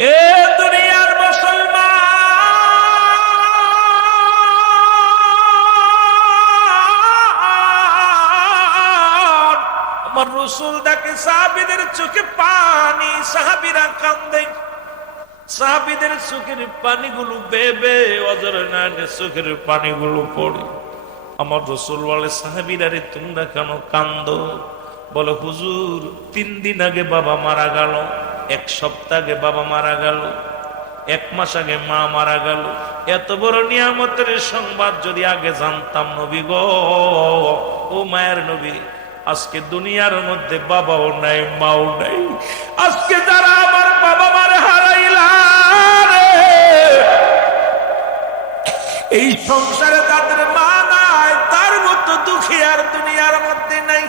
এ দুনিয়ার মুসলমান, আমার রাসূল দেখে সাহাবীদের চোখে পানি, সাহাবীরা কান্দে, সাহাবীদের চোখের পানিগুলো বেবে অজরে নয়নে চোখের পানিগুলো পড়ে। আমার রাসূল বলে, সাহাবীরা রে তোমরা কেন কান্দো? বলে, হুজুর 3 দিন আগে বাবা মারা গেল, 1 সপ্তাহ আগে বাবা মারা গেল, 1 মাস আগে মা মারা গেল। এত বড় নিয়ামতের সংবাদ যদি আগে জানতাম নবী গো, ও মায়ের নবী, আজকে দুনিয়ার মধ্যে বাবাও নাই মাও নাই। আজকে যারা আমার বাবা মারে হারাইলা রে, এই সংসারে তাদের মা নাই, তার মতো দুঃখী আর দুনিয়ার মধ্যে নাই।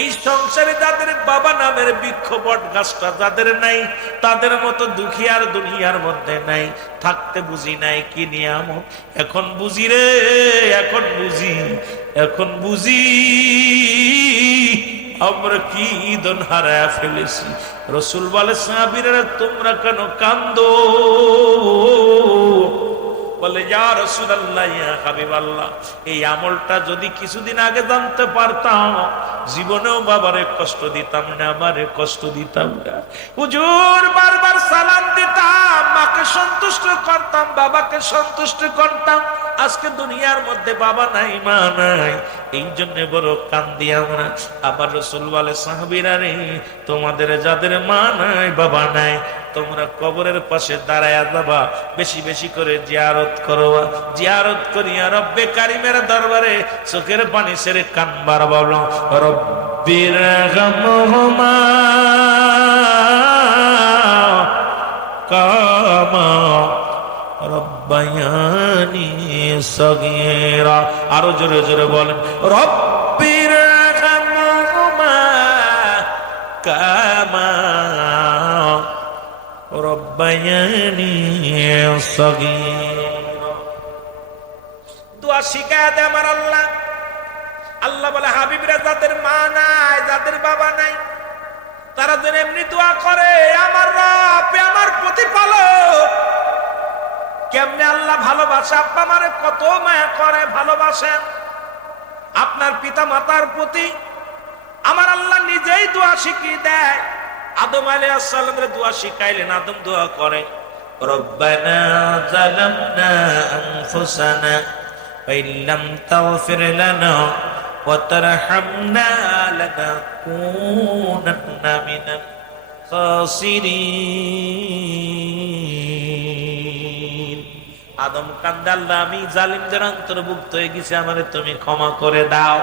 এই সংসারে যাদের বাবা নামের বৃক্ষ বট গাছটা যাদের নাই, তাদের মতো দুঃখী আর দুনিয়ার মধ্যে নাই। থাকতে বুঝি নাই কি নিয়ামত, এখন বুঝি রে, এখন বুঝি, এখন বুঝি আমরা কি ঈদন হারায়া ফেলেছি। রাসূল বলে, সাহাবীরা তোমরা কেন কান্দো? বলে, ইয়া রাসূলুল্লাহ, ইয়া হাবিবাল্লাহ, এই আমলটা যদি কিছুদিন আগে জানতে পারতাম, জীবনেও বাবারে কষ্ট দিতাম না, আমারে কষ্ট দিতাম না। হুজুর বারবার সালাম দিতাম, মাকে সন্তুষ্ট করতাম, বাবাকে সন্তুষ্ট করতাম। আজকে দুনিয়ার মধ্যে বাবা নাই মা নাই, এই জন্য বড় কান্দি আমরা। আবার রাসূল বলে, সাহাবীরা রে তোমাদের যাদের মা নাই বাবা নাই, তোমরা কবরের পাশে দাঁড়ায়া যাবা, বেশি বেশি করে জিয়ারত করবা, জিয়ারত করিয়া রব্বে কারিমের দরবারে চোখের পানি ছেড়ে কানবার বলো, রব্বির গামহুমা কামা রব্বায়ানি সগীরা। আরো জোরে জোরে বলেন, রব্বির গামহুমা কামা রব্বায়ানি সগীরা। দোয়া শিখায় দেয় আমার আল্লাহ। আল্লাহ বলে, হাবিবরা যাদের মা নাই, যাদের বাবা নাই, তারা যেন এমনি দোয়া করে, আমার রব, আমার প্রতিপালক। কেমনে আল্লাহ ভালোবাসে, আব্বা মারে কত মায়া করে, ভালোবাসেন। আপনার পিতা মাতার প্রতি আমার আল্লাহ নিজেই দোয়া শিখিয়ে দেয়। আদম আলাইহিস সালামের দোয়া শিখাইলেন, আদম দোয়া করে, রব্বানা যালামনা আনফুসানা ওয়া ইল্লাম তাগফির লানা ওয়া তারহামনা লানাকুনান্না মিনাল খাসিরিন। আদম কান্দে, আল্লাহ আমি জালিমদের অন্তর্ভুক্ত হয়ে গেছি, আমারে তুমি ক্ষমা করে দাও।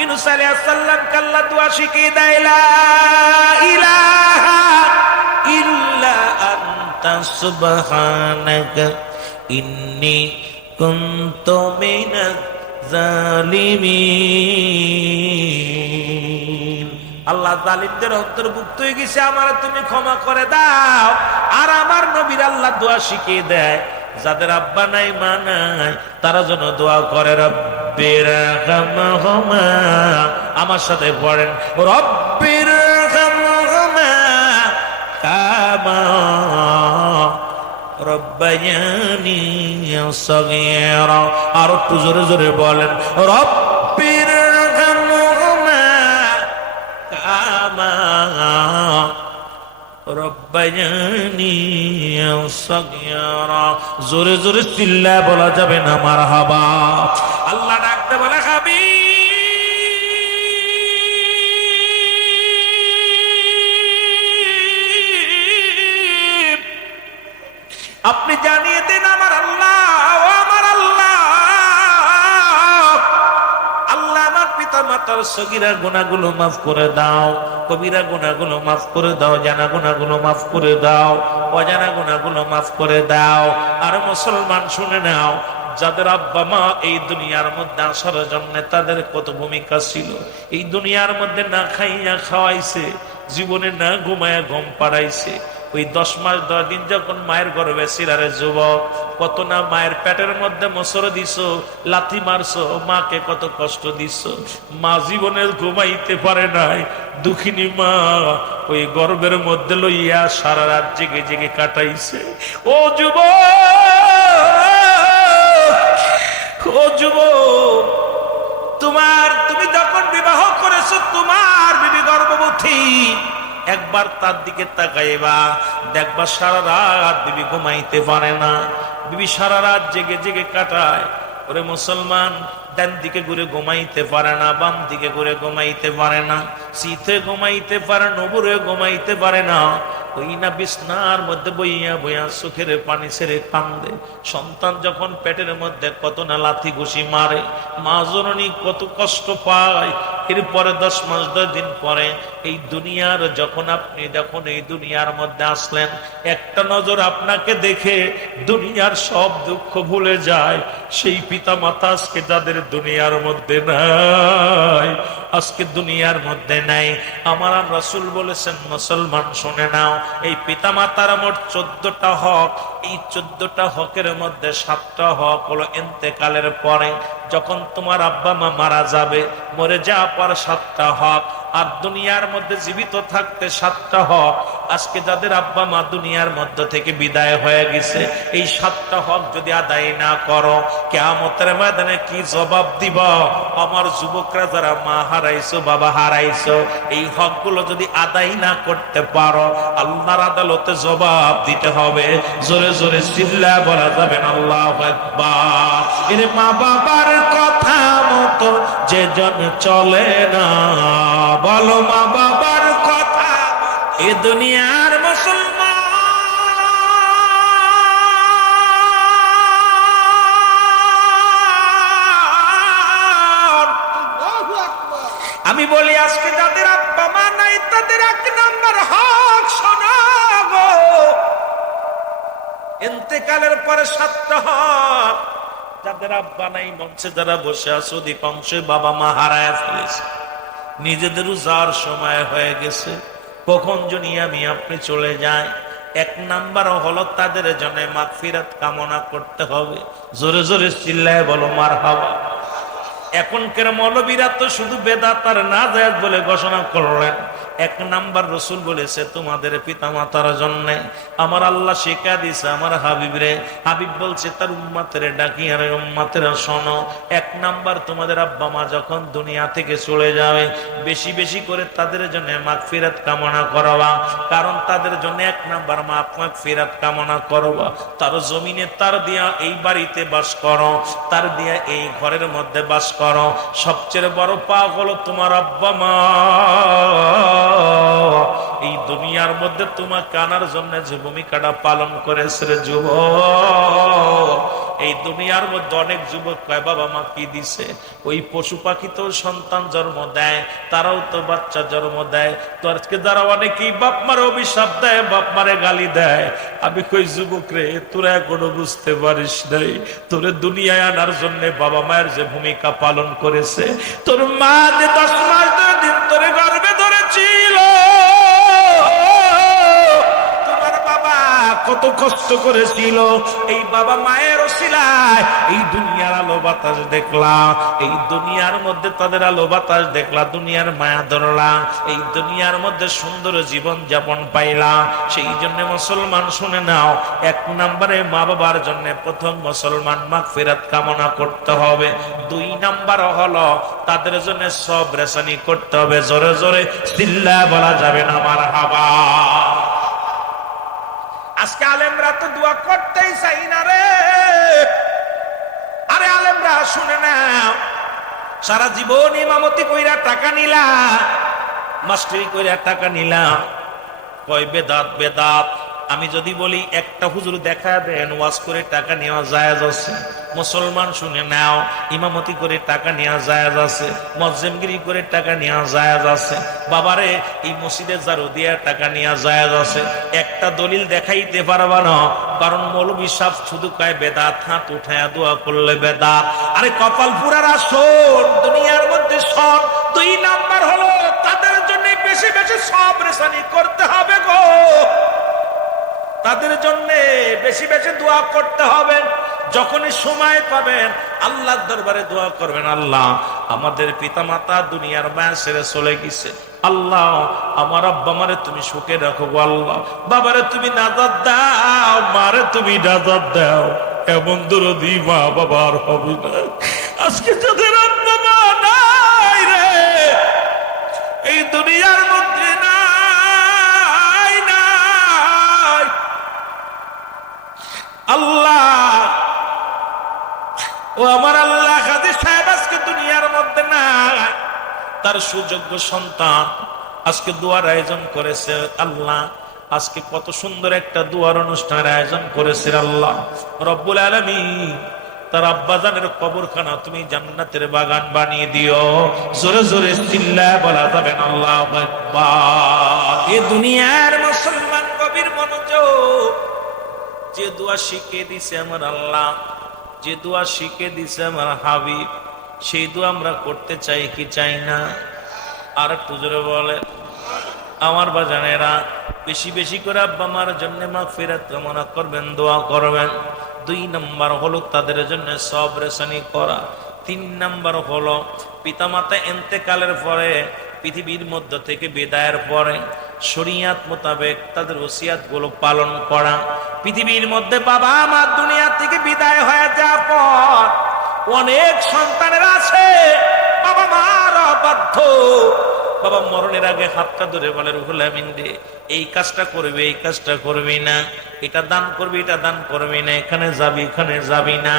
ইউনূস আলাইহিস সালাম কাল্লা দোয়া শিখিয়ে দেয়, লা ইলাহা ইল্লা আনতা সুবহানাকা ইন্নী কুনতু মিনাজ জালিমিন। আল্লাহ জালিমদের অন্তর্ভুক্ত হয়ে গেছে, আমারে তুমি ক্ষমা করে দাও। আর আমার নবীর আল্লাহ দোয়া শিখিয়ে দেয়, যাদের আব্বা নাই মা নাই, তারা যেন দোয়া করে, রব্বির গামহুমা, আমার সাথে পড়েন, রব্বির গামহুমা কামা রব্বায়ানি সগীরা। আর একটু জোরে জোরে বলেন, রব্বির গামহুমা কামা রব্বায়ানি সগীরা। জোরে জোরে চিল্লায় বলা যাবে না মারহাবা। আল্লাহ ডাকতে বলে, হাবিব আপনি জানিয়ে দেন আমার আল্লাহ, ও আমার আল্লাহ, আল্লাহ আমার পিতা মাতার সগীরা গুনাহগুলো মাফ করে দাও, কবিরা গুনাহগুলো মাফ করে দাও, জানা গুনাহগুলো মাফ করে দাও, অজানা গুনাহগুলো মাফ করে দাও। আর মুসলমান শুনে নাও, যাদের আব্বা মা এই দুনিয়ার মধ্যে আসার জন্য তাদের কত ভূমিকা ছিল। এই দুনিয়ার মধ্যে না খাইয়া খাওয়াইছে, জীবনে না ঘুমায়া ঘুম পাড়াইছে। ওই 10 মাস 10 দিন যখন মায়ের গর্ভে ছিলারে যুবক, কত না মায়ের পেটের মধ্যে মোসর দিছো, লাথি মারছো, মাকে কত কষ্ট দিছো। মা জীবনে ঘুমাইতে পারে নাই, দুঃখিনী মা ওই গর্ভের মধ্যে লইয়া সারা রাত জেগে জেগে কাটাইছে। ও যুবক, ও যুবক, তুমি যখন বিবাহ করেছো তোমার বিবি গর্ভবতী, একবার তার দিকে তাকাইবা, দেখবা সারা রাত বিবি ঘুমাইতে পারে না, বিবি সারা রাত জেগে জেগে কাটায়। ওরে মুসলমান, ডান দিকে ঘুরে ঘুমাইতে পারে না, বাম দিকে ঘুরে ঘুমাইতে পারে না, শীতে ঘুমাইতে পারে, নবুরে ঘুমাইতে পারে না। ওই না বিছনার মধ্যে বইয়া বইয়া চোখের পানি ছেড়ে কান্দে। সন্তান যখন পেটের মধ্যে কত না লাথি ঘুষি মারে, মা জননী কত কষ্ট পায়। এরপরে 10 মাস 10 দিন পরে এই দুনিয়ার যখন আপনি যখন এই দুনিয়ার মধ্যে আসলেন, একটা নজর আপনাকে দেখে দুনিয়ার সব দুঃখ ভুলে যায়। সেই পিতা মাতা আজকে যাদের দুনিয়ার মধ্যে নাই, আজকে দুনিয়ার মধ্যে নাই, আমার রাসূল বলেছেন মুসলমান শুনে নাও, এই পিতা মাতার মোট 14টা হক। এই 14টা হকের মধ্যে 7টা হক হলো ইন্তেকালের পরে, যখন তোমার আব্বা মা মারা যাবে, মরে যাওয়ার পর 7টা হক। আর দুনিয়ার মধ্যে জীবিত থাকতে 7টা হক। আজকে যাদের আব্বা মা দুনিয়ার মধ্য থেকে বিদায় হয়ে গেছে, এই 7টা হক যদি আদায় না করো, কিয়ামতের ময়দানে কি জবাব দিব? আমার যুবকরা যারা মা হারাইছো, বাবা হারাইছো, এই হকগুলো যদি আদায় না করতে পারো, আল্লাহর আদালতে জবাব দিতে হবে। জোরে জোরে চিল্লায় বলা যাবে না আল্লাহু আকবার। এর মা বাবার কথা মতো যে জন চলে না, বলো মা বাবার কথা। এ দুনিয়ার মুসলমান, আমি বলি আজকে যাদের আব্বা মা নাই তাদের 1 নাম্বার হক শোনাবো। ইন্তেকালের পরে 7টা হক। যাদের আব্বা নাই, মঞ্চে যারা বসে আছে অধিকাংশই বাবা মা হারায় ফেলেছে, নিজেদেরও যাওয়ার সময় হয়ে গেছে। কখন জানি আমি আপনি চলে যাই। 1 নাম্বার হলো তাদের জন্য মাগফিরাত কামনা করতে হবে। জোরে জোরে চিল্লায় বলো মারহাবা। এখনকার মৌলবীরা তো শুধু বেদাত আর নাজায়েজ বলে ঘোষণা করলেন। 1 নাম্বার রাসূল বলেছে তোমাদের পিতা মাতার জন্য আমার আল্লাহ শিক্ষা দিয়েছে আমার হাবিবরে। হাবিব বলছে তার উম্মতের ডাকি, আর উম্মতেরা শোনো, 1 নাম্বার তোমাদের আব্বা মা যখন দুনিয়া থেকে চলে যাবে, বেশি বেশি করে তাদের জন্য মাগফিরাত কামনা করবা। কারণ তাদের জন্য 1 নাম্বার মাগফিরাত কামনা করবা। তার জমিনে তার দিয়া এই বাড়িতে বাস করো, তার দিয়া এই ঘরের মধ্যে বাস করো। সবচেয়ে বড় পাপ হলো তোমার আব্বা মা এই দুনিয়ার মধ্যে তোমাকে আনার জন্য যে ভূমিকাটা পালন করেছে রে যুবক। এই দুনিয়ার মধ্যে অনেক যুবক কয় বাবা মা কি দিছে? ওই পশু পাখি তো সন্তান জন্ম দেয়, তারাও তো বাচ্চা জন্ম দেয়। তো আজকে যারা অনেকেই বাপ মারে অভিশাপ দেয়, বাপ মারে গালি দেয়, আমি কই যুবক রে, তোরা এখনো বুঝতে পারিস নাই তোরে দুনিয়ায় আনার জন্য বাবা মায়ের যে ভূমিকা পালন করেছে। তোর মা যে 10 মাস 10 দিন তোরে গর্ভে ধরেছিল, কত কষ্ট করেছিল। এই বাবা মায়ের ওসিলায় এই দুনিয়ার আলো বাতাস দেখলাম, এই দুনিয়ার মধ্যে তাদের আলো বাতাস দেখলাম, দুনিয়ার মায়া ধরলাম, এই দুনিয়ার মধ্যে সুন্দর জীবন যাপন পাইলাম। সেই জন্য মুসলমান শুনে নাও, 1 নম্বরে মা বাবার জন্য প্রথম মুসলমান মাগফিরাত কামনা করতে হবে। 2 নাম্বার হলো তাদের জন্য সব রেশানি করতে হবে। জোরে জোরে চিল্লায় বলা যাবে না মারহাবা। আজকে আলেমরা তো দোয়া করতেই চাই না রে। আরে আলেমরা শুনে নাও, সারা জীবন ইমামতি কইরা টাকা নিলা, মাস্টারি কইরা টাকা নিলা, কয় বেদাত বেদাত। আমি যদি বলি একটা হুজুর দেখা দেন ওয়াজ করে টাকা নেওয়া জায়েজ আছে, মুসলমান শুনে নাও, ইমামতি করে টাকা নেওয়া জায়েজ আছে, মুয়াজ্জিমগিরি করে টাকা নেওয়া জায়েজ আছে। বাবারে এই মসজিদে জারু দিয়া টাকা নেওয়া জায়েজ আছে। একটা দলিল দেখাইতে পারবা না, কারণ মৌলভী সাহেব শুধু কয় বেদাত, হাত উঠায়া দোয়া করলে বেদাত। আরে কপাল পুরারা শোন, দুনিয়ার মধ্যে সব। 2 নাম্বার হলো তাদের জন্য বেশি বেশি সব রেশানি করতে হবে গো। তাদের জন্য বেশি বেশি দোয়া করতে হবে। যখনই সময় পাবেন আল্লাহর দরবারে দোয়া করবেন, আল্লাহ আমাদের পিতামাতা দুনিয়ার মায়া ছেড়ে চলে গেছে, আল্লাহ আমার আব্বা মারে তুমি সুখে রাখো গো, আল্লাহ বাবারে তুমি নাজাত দাও, মারে তুমি নাজাত দাও। এমন দরদি মা বাবার হবে না। আজকে যাদের আব্বা মা নাই রে এই দুনিয়ার মধ্যে নাই নাই, আল্লাহ ও আমার আল্লাহ কাজী সাহেব আজকে দুনিয়ার মধ্যে নাই, তার সুযোগ্য সন্তান আজকে দুয়ার আয়োজন করেছে, আল্লাহ আজকে কত সুন্দর একটা দুয়ার অনুষ্ঠানের আয়োজন করেছে, আল্লাহ রব্বুল আলামিন তার আব্বাজানের কবরখানা তুমি জান্নাতের বাগান বানিয়ে দিও। জোরে জোরে চিল্লায় বলা যাবে না আল্লাহু আকবার। এই দুনিয়ার মুসলমান কবির মনোযোগ, যে দোয়া শিখিয়ে দিছে আমার আল্লাহ, যে দোয়া শিখে দিছে আমার হাবিব, সেই দোয়া আমরা করতে চাই কি চাই না? আর একটু জোরে বলে আমার বাজানেরা, বেশি বেশি করে আব্বা মার জন্য মাগফিরাত কামনা করবেন, দোয়া করবেন। 2 নাম্বার হলো তাদের জন্য সবরেশানি করা। 3 নাম্বার হলো পিতামাতা ইন্তেকালের পরে পৃথিবীর মধ্য থেকে বিদায়ের পরে শরীয়ত মোতাবেক তাদের ওসিয়াত গুলো পালন করা। পৃথিবীর মধ্যে বাবা মা দুনিয়া থেকে বিদায় হয়ে যাওয়ার পর অনেক সন্তানেরা আছে বাবা মারা বাধ্য, বাবা মরণের আগে হাতটা ধরে বলে রুহুল আমিন রে এই কাজটা করবি, এই কাজটা করবি না, এটা দান করবি, এটা দান করবি না, এখানে যাবি, এখানে যাবি না।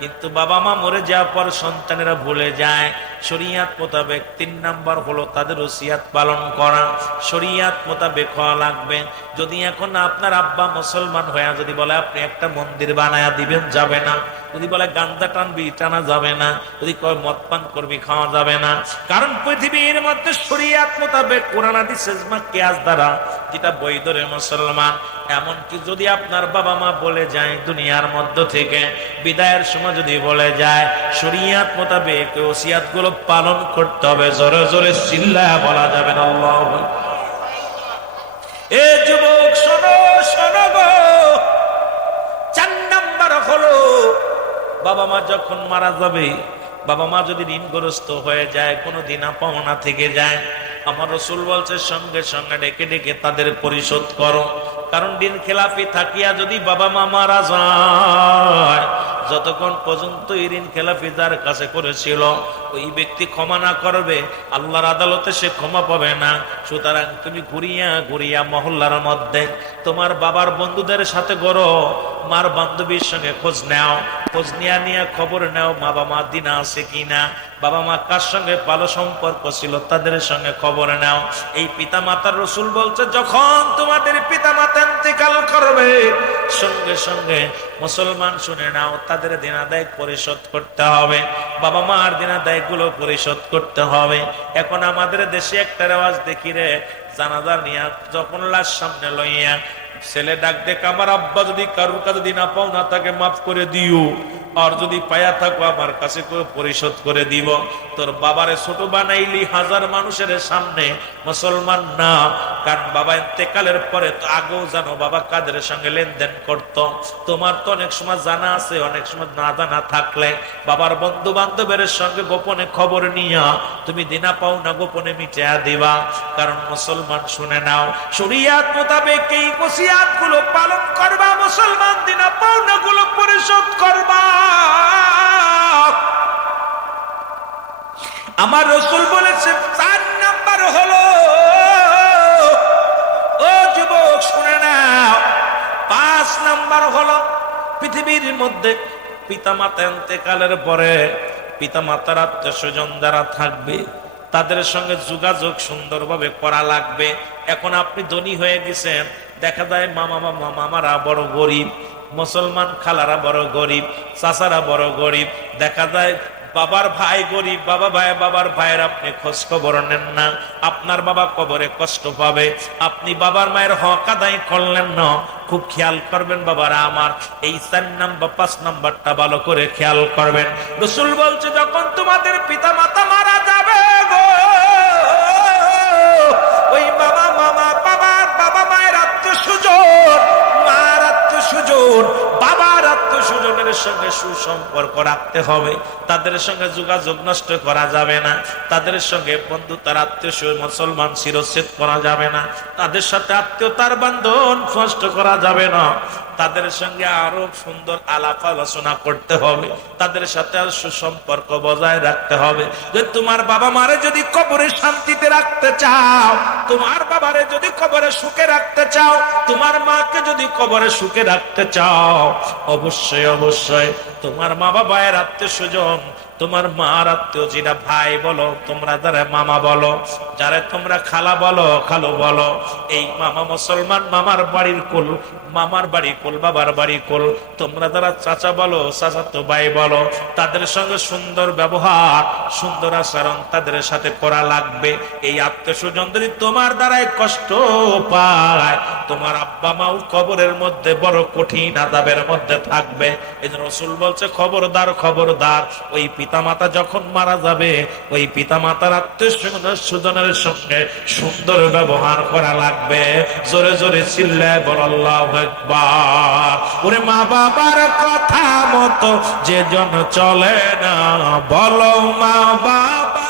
কিন্তু বাবা মা মরে যাওয়ার পর সন্তানেরা ভুলে যায়। শরীয়ত মোতাবেক 3 নাম্বার হলো তাদের ওসিয়াত পালন করা। শরীয়ত মোতাবেক হওয়া লাগবে। যদি এখন আপনার আব্বা মুসলমান হয়ে যদি বলে আপনি একটা মন্দির বানায়া দিবেন, যাবে না। যদি বলে গান্দা টানবি, টানা যাবে না। যদি কয় মদ পান করবি, খাওয়া যাবে না। কারণ পৃথিবীর মধ্যে শরীয়ত মোতাবেক কোরআন হাদিস ইজমা কিয়াস দ্বারা যেটা বৈধ রে মুসলমান। এমনকি যদি আপনার বাবা মা বলে যায় দুনিয়ার মধ্য থেকে বিদায়ের সময় যদি বলে যায়, শরীয়ত মোতাবেক ওসিয়াত গুলো পালন করতে হবে। জোরে জোরে চিল্লায়া বলা যাবে না আল্লাহু আকবার। এ যুবক শোনো শোনো গো, 4 নাম্বার হলো বাবা মা যখন মারা যাবে, বাবা মা যদি ঋণগ্রস্ত হয়ে যায়, কোনো দিনা পাওনা থেকে যায়, আমার রাসূল বলছে সঙ্গে সঙ্গে ডেকে ডেকে তাদের পরিশোধ করো। কারণ দিন খেলাফি থাকিয়া যদি বাবা মা মারা যায়, যতক্ষণ পর্যন্ত এই ঋণ খেলাফি যার কাছে করেছিল ওই ব্যক্তি ক্ষমা না করবে, আল্লাহর আদালতে সে ক্ষমা পাবে না। সুতরাং তুমি ঘুরিয়া ঘুরিয়া মহল্লার মধ্যে তোমার বাবার বন্ধুদের সাথে গড়ো, মার বান্ধবীর সঙ্গে খোঁজ নাও, খোঁজ নিয়ে নিয়ে খবর নাও বাবা মা দিনা আছে কিনা, বাবা মা কার সঙ্গে ভালো সম্পর্ক ছিল তাদের সঙ্গে খবর নাও। এই পিতা মাতার রাসূল বলছে যখন তোমাদের পিতা মাতা ইন্তেকাল করবে সঙ্গে সঙ্গে মুসলমান শুনে নাও তাদের দিনাদায় পরিশোধ করতে হবে, বাবা মার দিনাদায় গুলো পরিশোধ করতে হবে। এখন আমাদের দেশে একটা রেওয়াজ দেখি রে, জানাজা নিয়া যখন লাশ সামনে লইয়া ছেলে ডাক দেখ, আমার আব্বা যদি কারুর কাছে দিনা পাও না তাকে মাফ করে দিও, আর যদি পায়া থাকো আমার কাছে পরিশোধ করে দিব। তোর বাবারে ছোট বানাইলি হাজার মানুষের সামনে, মুসলমান না। কারণ বাবা ইন্তেকালের পরে তো আগেও জানো বাবা কাদের সঙ্গে লেনদেন করত। তোমার তো অনেক সময় জানা আছে, অনেক সময় না জানা থাকলে বাবার বন্ধু বান্ধবের সঙ্গে গোপনে খবর নিয়া তুমি দিনা পাও না গোপনে মিটিয়া দিবা। কারণ মুসলমান শুনে নাও, শরীয়ত মোতাবেক এই ওসিয়াত গুলো পালন করবা, মুসলমান দিনা পাও না গুলো পরিশোধ করবা। আমার রাসূল বলেছে 4 নাম্বার হলো, ও যুবক শুনে নাও, 5 নাম্বার হলো পৃথিবীর মধ্যে পিতামাতা ইন্তেকালের পরে পিতামাতার আত্মীয়স্বজন যারা থাকবে তাদের সঙ্গে যোগাযোগ সুন্দরভাবে করা লাগবে। এখন আপনি ধনী হয়ে গেছেন, দেখা যায় মামারা বড় গরিব, মুসলমান খালারা বড় গরিব, চাচারা বড় গরিব, দেখা যায় বাবার ভাই গরিব, বাবার ভাইয়ের আপনি খোঁজ খবর নেন না, আপনার বাবা কবরে কষ্ট পাবে, আপনি বাবার মায়ের হক আদায় করলেন না। খুব খেয়াল করবেন বাবারা আমার, এই 4 নাম্বার 5 নাম্বারটা ভালো করে খেয়াল করবেন। রাসূল বলছে যখন তোমাদের পিতা মাতা মারা যাবে গো, ওই বাবা মায়ের আত্মীয়স্বজন, মা সঙ্গে সুসম্পর্ক রাখতে হবে, তাদের সঙ্গে যোগাযোগ নষ্ট করা যাবে না, তাদের সঙ্গে বন্ধুতার আত্মীয় মুসলমান শিরচ্ছেদ করা যাবে না, তাদের সাথে আত্মীয়তার বান্ধন নষ্ট করা যাবে না, তাদের সঙ্গে আরো সুন্দর আলাপ আলোচনা করতে হবে, তাদের সাথে আর সুসম্পর্ক বজায় রাখতে হবে। যে তোমার বাবা মারে যদি কবরে শান্তিতে রাখতে চাও, তোমার বাবারে যদি কবরে সুখে রাখতে চাও, তোমার মাকে যদি কবরে সুখে রাখতে চাও, অবশ্যই অবশ্যই তোমার মা বাবার আত্মীয় স্বজন, তোমার মার আত্মীয় যেটা ভাই বলো, তোমরা যারা মামা বলো, যারা তোমরা খালা বলো, খালো বলো, এই মামা মুসলমান মামার বাড়ির কুল, মামার বাড়ি কুল, বাবার বাড়ি কুল, তোমরা যারা চাচা বলো, চাচাতো ভাই বলো, তাদের সঙ্গে সুন্দর ব্যবহার, সুন্দর আচরণ তাদের সাথে করা লাগবে। এই আত্মীয় স্বজন যদি তোমার দ্বারাই কষ্ট পায়, তোমার আব্বা মাও কবরের মধ্যে বড় কঠিন আযাবের মধ্যে থাকবে। এই জন্য রাসূল বলছে, খবরদার খবরদার, ওই পিতামাতা যখন মারা যাবে, ওই পিতামাতার আত্মীয় স্বজনের সঙ্গে সুন্দর ব্যবহার করা লাগবে। জোরে জোরে চিল্লায় বল আল্লাহু আকবার। ওরে মা বাবার কথা মতো যে জন চলে না, বলো মা বাবা,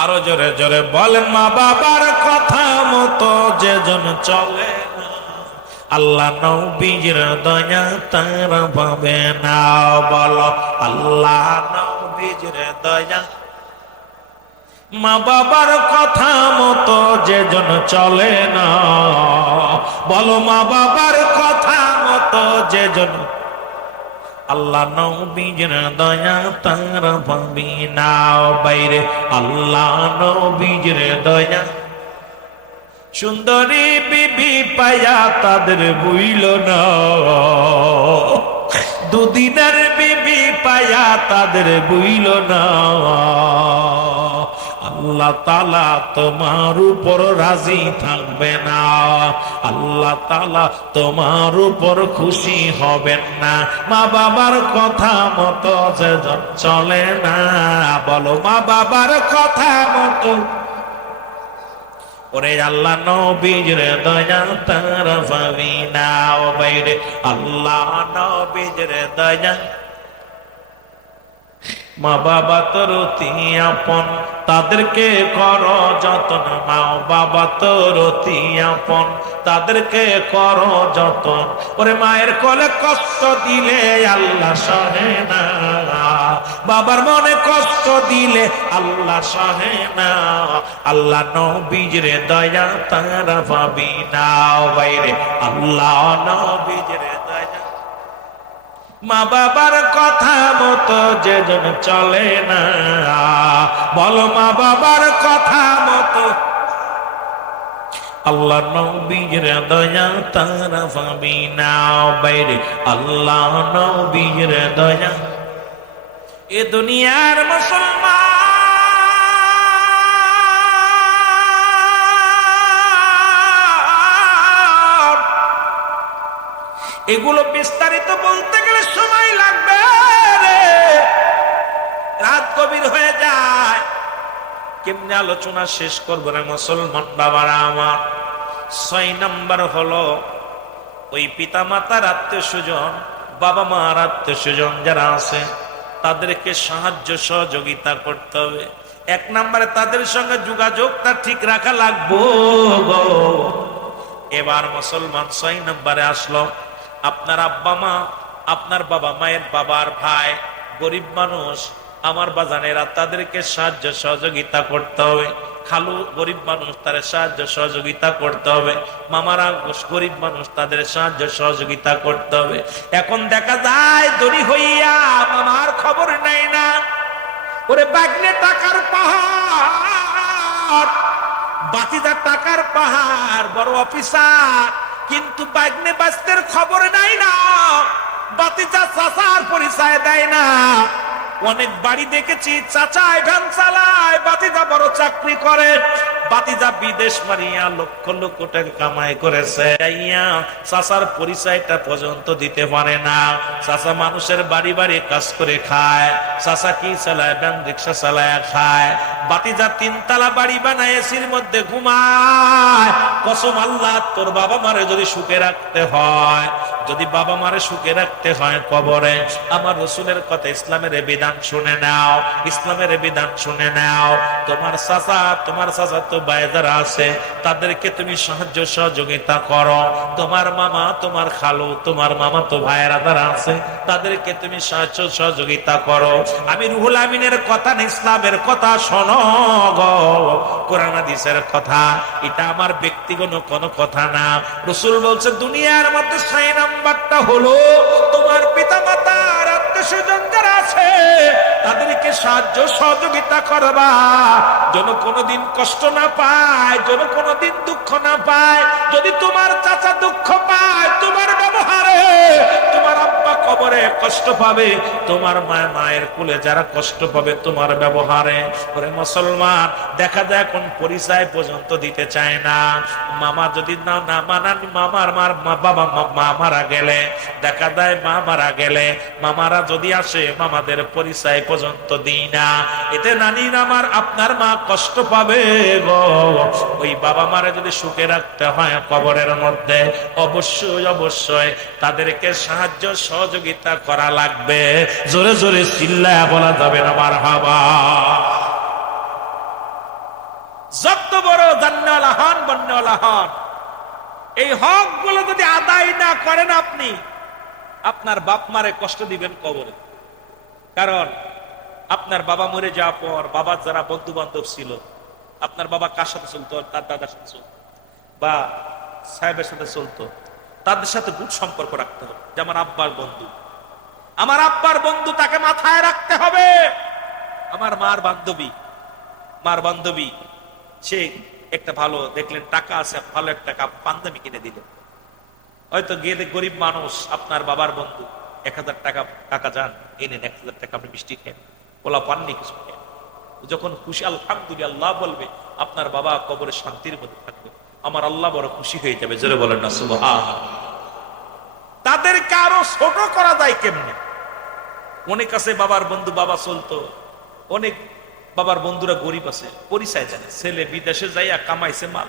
আরো জোরে জোরে বলেন, মা বাবার কথা মতো যে জন চলে না, আল্লাহ নবীর দয়া তার পাবে না। বলো আল্লাহ নবীর দয়া। মা বাবার কথা মতো যে জন চলে না, বলো মা বাবার কথা মতো যে জন, আল্লাহ নবীর দয়া তার পাবি না। বাইরে আল্লাহ নবীর দয়া। সুন্দরী বিবি পায়া তাদের বুইল না, দুদিনের বিবি পায়া তাদের বুইল না। আল্লাহ তাআলা তোমার উপর রাজি থাকবে না, আল্লাহ তাআলা তোমার উপর খুশি হবেন না। মা বাবার কথা মতো যে চলে না, বলো মা বাবার কথা মতো। ওরে আল্লাহ নবীর দয়া তার পাবি না। ও বাইরে আল্লাহ নবীর দয়া। মা বাবা তোর অতি আপন, তাদেরকে করো যতন। মা বাবা তোর অতি আপন, তাদেরকে করো যতন। ওরে মায়ের কোলে কষ্ট দিলে আল্লাহ সহে না, বাবার মনে কষ্ট দিলে আল্লাহ সহে না। আল্লাহ নবীর দয়া তারা পাবি না। বাইরে আল্লাহ নবীর দয়া। মা বাবার কথা মতো যে জন চলে না, বলো মা বাবার কথা মতো। আল্লাহ নবীর দয়া তারা পাবি না। বাইরে আল্লাহ নবীর দয়া। এ দুনিয়ার মুসলমান এগুলো বিস্তারিত বলতে গেলে সময় লাগবে রে, রাত গভীর হয়ে যায়। কেমনে আলোচনা শেষ করবো রে মুসলমান বাবারা আমার। 6 নম্বর হলো ওই পিতা মাতার আত্মীয় স্বজন, বাবা মার আত্মীয় স্বজন যারা আছে, তাদেরকে সাহায্য সহযোগিতা করতে হবে। 1 নম্বরে তাদের সঙ্গে যোগাযোগটা ঠিক রাখা লাগবো। এবার মুসলমান 6 নম্বরে আসলো, আপনার আব্বা মা, আপনার বাবা মায়ের বাবার ভাই, গরিব মানুষ, আমার বাজানেরা, তাদেরকে সাহায্য সহযোগিতা করতে হবে। খালু গরিব মানুষ, তাদের সাহায্য সহযোগিতা করতে হবে। মামারা গরিব মানুষ, তাদের সাহায্য সহযোগিতা করতে হবে। এখন দেখা যায় দড়ি হইয়া মামার খবর নাই না। ওরে বাগনে টাকার পাহাড়, বাতিদার টাকার পাহাড়, বড় অফিসার, কিন্তু বাগনে বাস্তের খবর নাই না। বাতিজা চাচার পরিচয় দেয় না। অনেক বাড়ি দেখেছি চাচা ভ্যান চালায়, বাতিজা বড় চাকরি করে, বাতিজা বিদেশ মারিয়া লক্ষ লক্ষ টাকা কামাই করেছে, চাচার পরিচয়টা পর্যন্ত দিতে পারে না। চাচা মানুষের বাড়ি বাড়ি কাজ করে খায়, চাচা কি চালায়, ভ্যান রিক্সা চালায় খায়। বাতিজা 3 তলা বাড়ি বানায়, এসির মধ্যে ঘুমায়। কসম আল্লাহ, তোর বাবা মারে যদি সুখে রাখতে হয়, যদি বাবা মারে সুখে রাখতে হয় কবরে, আমার রসুলের কথা, ইসলামের বিধান শুনে নাও, ইসলামের বিধান শুনে নাও। তোমার চাচা, তোমার চাচা তো ভাই যারা আছে তাদেরকে তুমি সাহায্য সহযোগিতা করো। তোমার মামা, তোমার খালু, তোমার মামা তো ভাইয়েরা যারা আছে তাদেরকে তুমি সাহায্য সহযোগিতা করো। আমি রুহুল আমিনের কথা না, ইসলামের কথা শোনো গো, কোরআন হাদিসের কথা। এটা আমার ব্যক্তিগত কোনো কথা না। রাসূল বলছে দুনিয়ার মধ্যে 6 নাম্বারটা হলো তোমার পিতা মাতার আত্মীয়স্বজন যারা আছে তাদেরকে সাহায্য সহযোগিতা করবা, যেন কোনোদিন কষ্ট না পায়, যেন কোনোদিন দুঃখ না পায়। যদি তোমার চাচা দুঃখ পায় তোমার ব্যবহারে, তোমার আব্বা কবরে কষ্ট পাবে, তোমার মায়ের কোলে যারা কষ্ট পাবে তোমার ব্যবহারে। ওরে মুসলমান, দেখা যায় এখন পরিচয় পর্যন্ত দিতে চায় না। মামা যদি না মানান, মামার বাবা মা মারা গেলে, দেখা যায় মা মারা গেলে মামারা যদি আসে মামাদের পরিচয় পর্যন্ত দিই না। এতে নানির আমার আপনার মা কষ্ট পাবে গো। ওই বাবা মারে যদি সুখে রাখতে হয় কবরের মধ্যে, অবশ্যই অবশ্যই তাদেরকে সাহায্য সহযোগিতা করা লাগবে। জোরে জোরে চিল্লায়া বলা যাবে না মারহাবা। যত বড় জান্নাওয়ালা হন, বন্যওয়ালা হন, এই হক গুলো যদি আদায় না করেন আপনি, আপনার বাপ মারে কষ্ট দিবেন কবরে। কারণ আপনার বাবা মরে যাওয়ার পর বাবার যারা বন্ধু বান্ধব ছিল, আপনার বাবা কার সাথে চলতো, তার দাদার সাথে চলতো বা সাহেবের সাথে চলতো, তাদের সাথে গুড সম্পর্ক রাখতে হবে। যে আমার আব্বার বন্ধু, আমার আব্বার বন্ধু, তাকে মাথায় রাখতে হবে। আমার মার বান্ধবী সে একটা ভালো দেখলেন টাকা আছে, ভালো একটা পাঞ্জাবি কিনে দিল। হয়তো গিয়ে গরিব মানুষ, আপনার বাবার বন্ধু, 1000 টাকা যান, এনেন 1000 টাকা, আপনি মিষ্টি খেন, পোলা পাননি কিছু খেন। যখন খুশি আলহামদুলিল্লাহ বলবে, আপনার বাবা কবরে শান্তির মধ্যে থাকবে, আমার আল্লাহ বড় খুশি হয়ে যাবে। জোরে বলেন না সুবহানাল্লাহ। তাদেরকে আরো ছোট করা যায় কেমনে? অনেক আছে বাবার বন্ধু, বাবা চলতো, অনেক বাবার বন্ধুরা গরিব আছে, পরিচয় জানে, ছেলে বিদেশে যাইয়া কামাইছে মাল।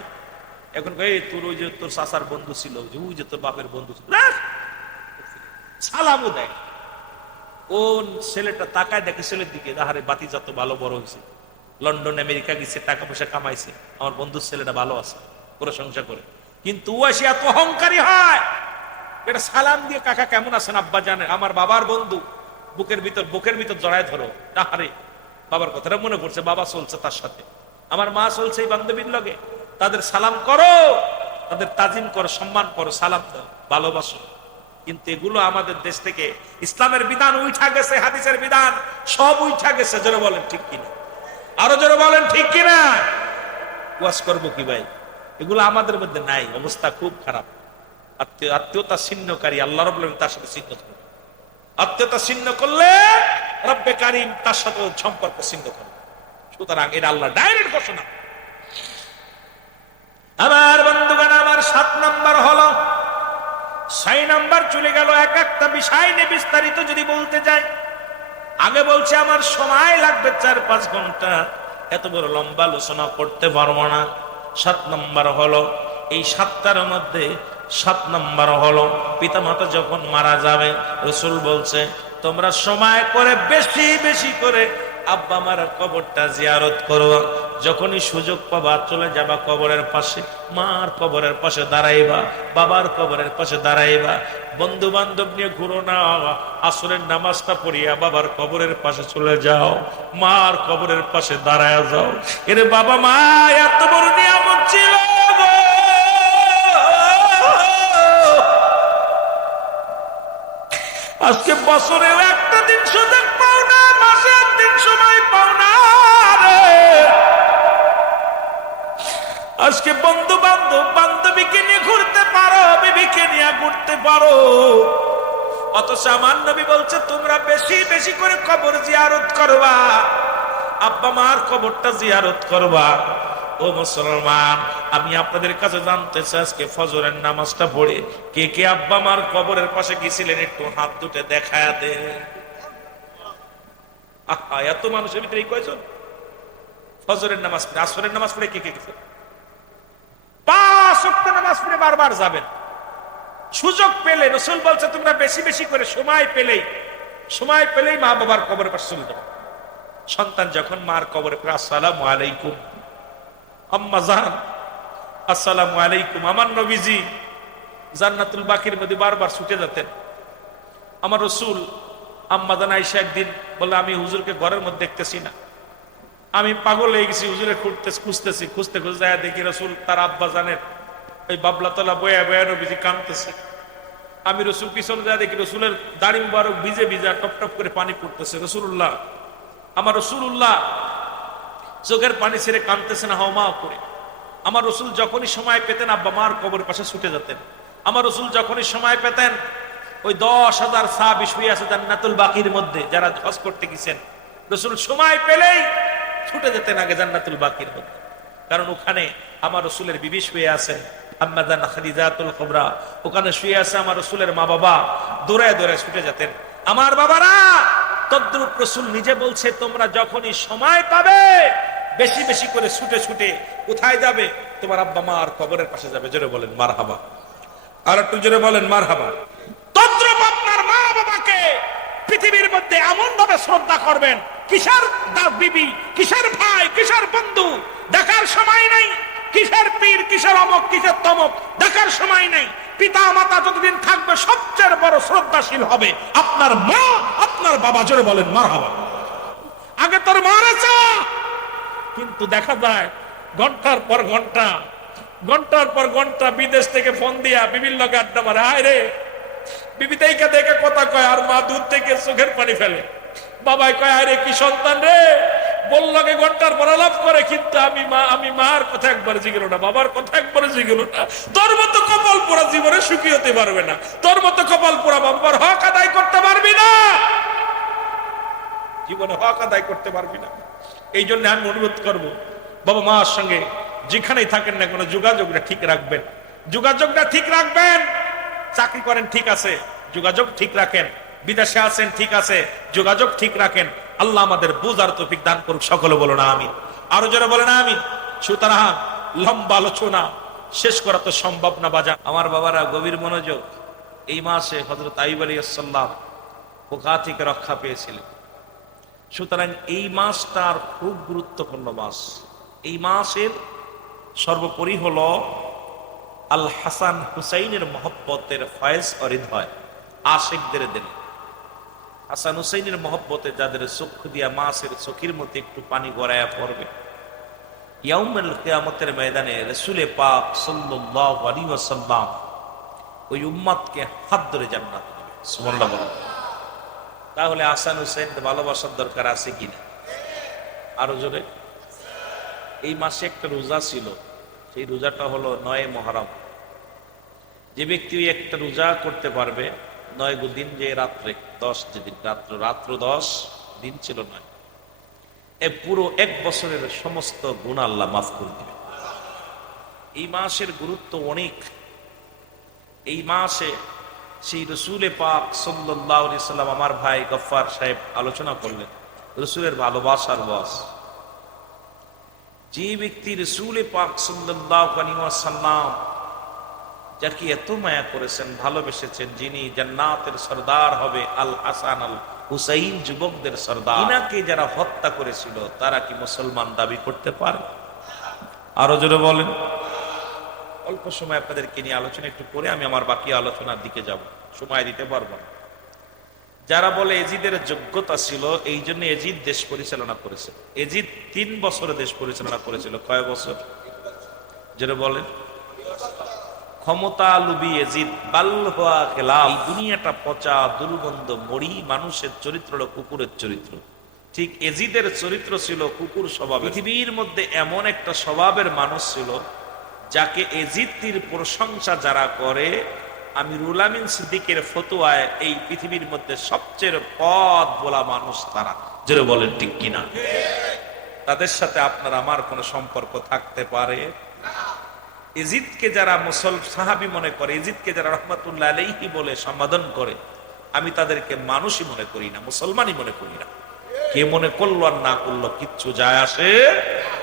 এখন তোর ওই যে তোর চাচার বন্ধু ছিল, ওই যে তোর বাপের বন্ধু ছিল, সালামও দেয়। ও ছেলেটা তাকায় দেখে ছেলের দিকে, আহারে বাতি যত ভালো বড় হয়েছে, লন্ডন আমেরিকা গেছে, টাকা পয়সা কামাইছে, আমার বন্ধুর ছেলেটা ভালো আছে, প্রশংসা করে। কিন্তু ও এসে এত অহংকারী হয়, এটা সালাম দিয়ে কাকা কেমন আছেন আব্বা জানে, আমার বাবার বন্ধু, বুকের ভিতর জড়ায় ধরো। আহারে বাবার কথাটা মনে পড়ছে, বাবা চলছে তার সাথে, আমার মা চলছে এই বান্ধবীর লগে, তাদের সালাম করো, তাদের তাজিম করো, সম্মান করো, সালাম দাও, ভালোবাসো। কিন্তু এগুলো আমাদের দেশ থেকে ইসলামের বিধান উঠা গেছে, হাদিসের বিধান সব উঠা গেছে। জোরে বলেন ঠিক কিনা, আরো জোরে বলেন ঠিক কিনা। ওয়াজ করবো কি ভাই, এগুলো আমাদের মধ্যে নাই, অবস্থা খুব খারাপ। আত্মীয়তা ছিন্নকারী আল্লাহ রাব্বুল আলামিন তার সাথে ছিন্ন করবে। আত্মীয়তা ছিন্ন করলে রব্বে কারীম তার সাথে সম্পর্ক ছিন্ন করবে। সুতরাং এটা আল্লাহ ডাইরেক্ট ঘোষণা। আমার বন্ধুগণ, আমার 7 নাম্বার হলো, 6 নাম্বার চলে গেল। একটা বিষয় নিয়ে বিস্তারিত যদি বলতে যাই, আগে বলছে আমার সময় লাগবে 4-5 ঘন্টা, এত বড় লম্বা আলোচনা করতে পারবো না। 7 নাম্বার হলো, এই 7টার মধ্যে 7 নাম্বার হলো পিতামাতা যখন মারা যাবে, রাসূল বলছে তোমরা সময় করে বেশি বেশি করে আব্বা মার কবরটা জিয়ারত করবা। যখনই সুযোগ পাবা চলে যাবা কবরের পাশে, মার কবরের পাশে দাঁড়াইবা, বাবার কবরের পাশে দাঁড়াইবা। বন্ধু বান্ধব নিয়ে ঘুরো না, আসরের নামাজটা পড়িয়া বাবার কবরের পাশে চলে যাও, মার কবরের পাশে দাঁড়ায় যাও। এরে বাবা মা এত বড় নিয়ামত ছিল গো, আজকে বছরেও একটা দিন সুযোগ পাও না, মাসে একদিন সময় পাও না রে। আজকে বন্ধু বান্ধবীকে নিয়ে ঘুরতে পারো, বিবিকে নিয়ে ঘুরতে পারো, অথচ আমার নবী বলছে তোমরা বেশি বেশি করে কবর জিয়ারত করবা, আব্বা মার কবরটা জিয়ারত করবা। ও মুসলমান, আমি আপনাদের কাছে জানতে চাই, আজকে ফজরের নামাজটা পড়ে কে কে আব্বা মার কবরের পাশে গেছিলেন? একটু হাত দুটো দেখায় দে। আহা, এত মানুষের ভিতরে কয়জন ফজরের নামাজ পড়ে, আসরের নামাজ পড়ে কে কে গেছে? 5 ওয়াক্ত নামাজ পড়ে বারবার যাবেন, সুযোগ পেলে রাসূল বলছে তোমরা বেশি বেশি করে সময় পেলেই মা বাবার কবরের পাশে চলে যাও। সন্তান যখন মার কবরে পড়ে আসসালামু আলাইকুম আম্মা জান, আসসালামু আলাইকুম, আমার নবীজি জান্নাতুল বাকির মধ্যে বারবার ছুটে যেতেন। আমার রাসূল আম্মা জান আয়েশা একদিন বলে আমি হুজুরকে ঘরের মধ্যে দেখতেছি না, আমি পাগল হয়ে গেছি, হুজুরে খুঁজতে খুঁজতে যায় দেখি রাসূল তার আব্বা জানের ওই বাবলাতলা বয়া বয়া নবীজি কাঁদতেছে। আমি রাসূল পিছনে যায় দেখি রাসূলের দাড়ি মুবারক ভিজে ভিজা টপ টপ করে পানি পড়তেছে। রাসূলুল্লাহ, আমার রাসূলুল্লাহ চোখের পানি ছেড়ে কাঁদতেছেন হাওমা করে। আমার রাসূল যখনই সময় পেতেন আব্বা মার কবরের পাশে ছুটে যেতেন। আমার রাসূল যখনই সময় পেতেন ওই 10,000 সাহাবী শুয়ে আছে জান্নাতুল বাকির মধ্যে যারা হজ করতে গেছেন, রাসূল সময় পেলেই ছুটে যেতেন আগে জান্নাতুল বাকির মধ্যে, কারণ ওখানে আমার রাসূলের বিবি শুয়ে আছেন আম্মা জান খাদিজাতুল কুবরা, ওখানে শুয়ে আছে আমার রাসূলের মা বাবা, দৌড়ায় দৌড়ায় ছুটে যেতেন। আমার বাবারা, তদ্রূপ রাসূল নিজে বলছে তোমরা যখনই সময় পাবে বেশি বেশি করে ছুটে ছুটে কোথায় যাবে? তোমার আব্বা মার কবরের পাশে যাবে। জোরে বলেন মারহাবা, আর একটু জোরে বলেন মারহাবা। তদ্রূপ আপনার মা বাবাকে পৃথিবীর মধ্যে এমন ভাবে শ্রদ্ধা করবেন, কিসের বিবি, কিসের ভাই, কিসের বন্ধু দেখার সময় নেই, কিসের পীর, কিসের অমক, কিসের তমক দেখার সময় নেই। পিতা মাতা যতদিন থাকবে সবচেয়ে বড় শ্রদ্ধাশীল হবে আপনার মা, আপনার বাবা। জোরে বলেন মারহাবা। আগে তোর মারেছে, কিন্তু দেখা যায় ঘন্টার পর ঘন্টা বিদেশ থেকে ফোন দিয়া বিভিন্ন আড্ডা মারে, আয় রে বিবি দেখে দেখে কথা কয়, আর মা দূর থেকে চোখের পানি ফেলে। বাবাই কয় আরে কি সন্তান রে, বললাকে ঘন্টার পর আলাপ করে, কিন্তু আমি মার কথা একবার জিগেল না, বাবার কথা একবারে জিগেল না। তোর মতো কপাল পোড়া জীবনে সুখী হতে পারবে না, তোর মতো কপাল পোড়া বাবার হক আদায় করতে পারবি না, জীবনে হক আদায় করতে পারবি না। এই জন্য আমি অনুরোধ করব, বাবা মার সঙ্গে যেখানেই থাকেন না কোনো যোগাযোগটা ঠিক রাখবেন, যোগাযোগটা ঠিক রাখবেন। চাকরি করেন ঠিক আছে, যোগাযোগ ঠিক রাখেন। বিদেশে আছেন ঠিক আছে, যোগাযোগ ঠিক রাখেন। আল্লাহ আমাদের বুঝার তৌফিক দান করুক, সকলে বলো না আমিন, আরো জোরে বলেন আমিন। সুতরাং লম্বা আলোচনা শেষ করা তো সম্ভব না বাজান। আমার বাবারা গভীর মনোযোগ। এই মাসে হযরত আইয়ুব আলাইহিস সালাম পোকা থেকে রক্ষা পেয়েছিলেন। সুতরাং এই মাসটার খুব গুরুত্বপূর্ণ মাস। এই মাসের সর্বোপরি হলো আল হাসান হুসাইনের মহব্বতের ফয়েজ ও হৃদয়, আশিকদের দিন। হাসান হুসাইনের মহব্বতে যাদের চক্ষু দিয়া মাসের চোখের মধ্যে একটু পানি গড়াইয়া পড়বে, ইয়াউমুল কিয়ামতের ময়দানে রাসূলে পাক সাল্লাল্লাহু আলাইহি ওয়াসাল্লাম ওই উম্মতকে হাত ধরে জান্নাত দিবে। সুবহানাল্লাহ বলেন। তাহলে হাসান হুসাইনকে ভালোবাসার দরকার আছে কিনা? আরো জোরে। এই মাসে একটা রোজা ছিল, সেই রোজাটা হলো 9 মুহররম। যে ব্যক্তি একটা রোজা করতে পারবে 9 দিন, যে রাত্রে 10 যেদিন রাত্র 10 দিন ছিল 9, এ পুরো 1 বছরের সমস্ত গুনাহ আল্লাহ মাফ করে দিবে। এই মাসের গুরুত্ব অনেক। এই মাসে সেই রসুলে পাক সাল্লাল্লাহু আলাইহি সাল্লাম, আমার ভাই গফফার সাহেব আলোচনা করলেন রসুলের ভালোবাসার বয়স। যে ব্যক্তি রসুলে পাক সাল্লাল্লাহু আলাইহি ওয়াসাল্লাম যাকে এত মায়া করেছেন, ভালোবেসেছেন, যিনি জান্নাতের সরদার হবে, আল হাসান আল হুসাইন যুবকদের সরদার, ইনাকে যারা হত্যা করেছিল তারা কি মুসলমান দাবি করতে পারে? আরো জোরে বলেন। অল্প সময় আপনাদেরকে নিয়ে আলোচনা একটু করে আমি আমার বাকি আলোচনার দিকে যাব, সময় দিতে পারবো না। যারা বলে এজিদের যোগ্যতা ছিল এই জন্য এজিদ দেশ পরিচালনা করেছিল, এজিদ 3 বছরে দেশ পরিচালনা করেছিল। কয় বছর? যেটা বলেন ক্ষমতা লুবি এজিদ বাল হুয়া খেলাফ। এই দুনিয়াটা পচা দুর্গন্ধ মরি, মানুষের চরিত্র হলো কুকুরের চরিত্র। ঠিক এজিদের চরিত্র ছিল কুকুর স্বভাব। পৃথিবীর মধ্যে এমন একটা স্বভাবের মানুষ ছিল যাকে এজিদের প্রশংসা যারা করে, আমিরুল আমিন সিদ্দিকের ফতোয়ায় এই পৃথিবীর মধ্যে সবচেয়ে পথ বলা মানুষ তারা। যেটা বলেন ঠিক কিনা? তাদের সাথে আপনার আমার কোনো সম্পর্ক থাকতে পারে? এজিদকে যারা সাহাবী মনে করে, এজিদকে যারা রহমাতুল্লাহ আলাইহি বলে সম্বোধন করে, আমি তাদেরকে মানুষই মনে করি না, মুসলমানই মনে করি না। কে মনে করলো আর না করলো কিচ্ছু যায় আসে।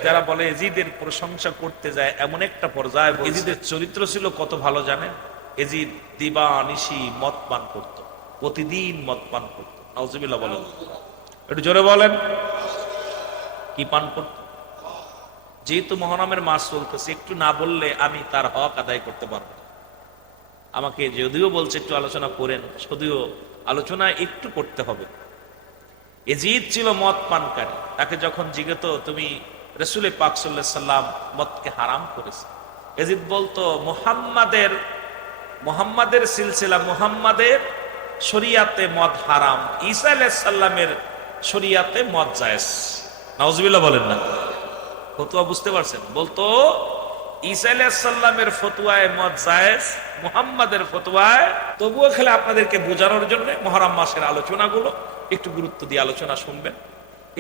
যারা বলে এজিদের প্রশংসা করতে যায় এমন একটা পর্যায়ে, এজিদের চরিত্র ছিল কত ভালো জানেন? এজিদ দিবানিশি মদ পান করত, প্রতিদিন মদ পান করত। নাউজুবিল্লাহ বলেন, একটু জোরে বলেন। কি পান করত? যেহেতু মহরমের মাস চলতেছে, একটু না বললে আমি তার হক আদায় করতে পারবো না। আমাকে যদিও বলছে একটু আলোচনা করেন, যদিও আলোচনা একটু করতে হবে। এজিদ ছিল মদ পানকারী। তাকে যখন জিজ্ঞেত তুমি রাসূল পাক সাল্লাল্লাহু আলাইহি সাল্লাম মদকে হারাম করেছে, এজিদ বলতো মুহাম্মাদের সিলসিলা, মুহাম্মাদের শরিয়াতে মদ হারাম, ঈসা আলাইহিস সালামের শরিয়াতে মদ জায়েজ। নাউজুবিল্লাহ বলেন না। ফতোয়া বুঝতে পারছেন? বলতো ঈসা আলাইহিস সালামের ফতোয়ায় মদ জায়েজ, মুহাম্মাদের ফতোয়ায়। তবুও খেলে আপনাদেরকে বোঝানোর জন্য মুহররম মাসের আলোচনাগুলো একটু গুরুত্ব দিয়ে আলোচনা শুনবেন।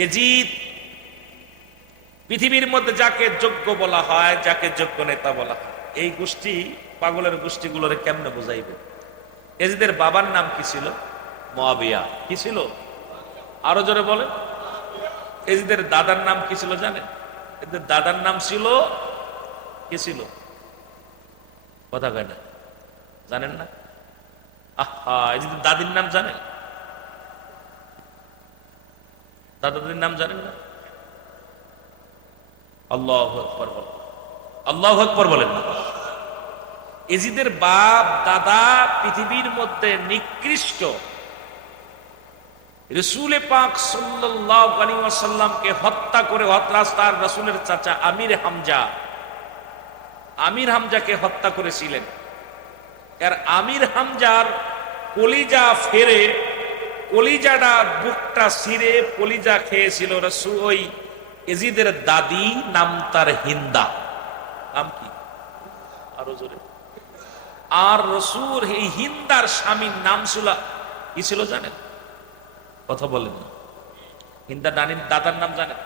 এজিদ পৃথিবীর মধ্যে যাকে যোগ্য বলা হয়, যাকে যোগ্য নেতা বলা হয়, এই গোষ্ঠী পাগলের গোষ্ঠীগুলোরে কেমনে বোঝাইবে? এজিদের বাবার নাম কি ছিল? মুআবিয়া। কি ছিল? আরো জোরে বলেন। এজিদের দাদার নাম কি ছিল জানেন? এদের দাদার নাম ছিল কি ছিল? কথা কয় না, জানেন না? আহা, এজিদের দাদির নাম জানেন? দাদাদের নাম জানেন না? আল্লাহু আকবার বলেন, আল্লাহু আকবার বলেন না। এজিদের বাপ দাদা পৃথিবীর মধ্যে নিকৃষ্ট। রাসূল পাক সাল্লাল্লাহু আলাইহি ওয়াসাল্লামকে হত্যা করে তার রাসূলের চাচা আমির হামজাকে হত্যা করেছিলেন। আর আমির হামজার কলিজা ফেরে, কলিজাটা বুকটা ছিঁড়ে কলিজা খেয়েছিল রাসূল। ওই এজিদের দাদি নাম তার হিন্দা। নাম কি? আরো জোরে। আর রাসূল এই হিন্দার স্বামীর নাম ছিল কি ছিল জানেন? কথা বলেন না। হিন্দার দাদার নাম জানেন?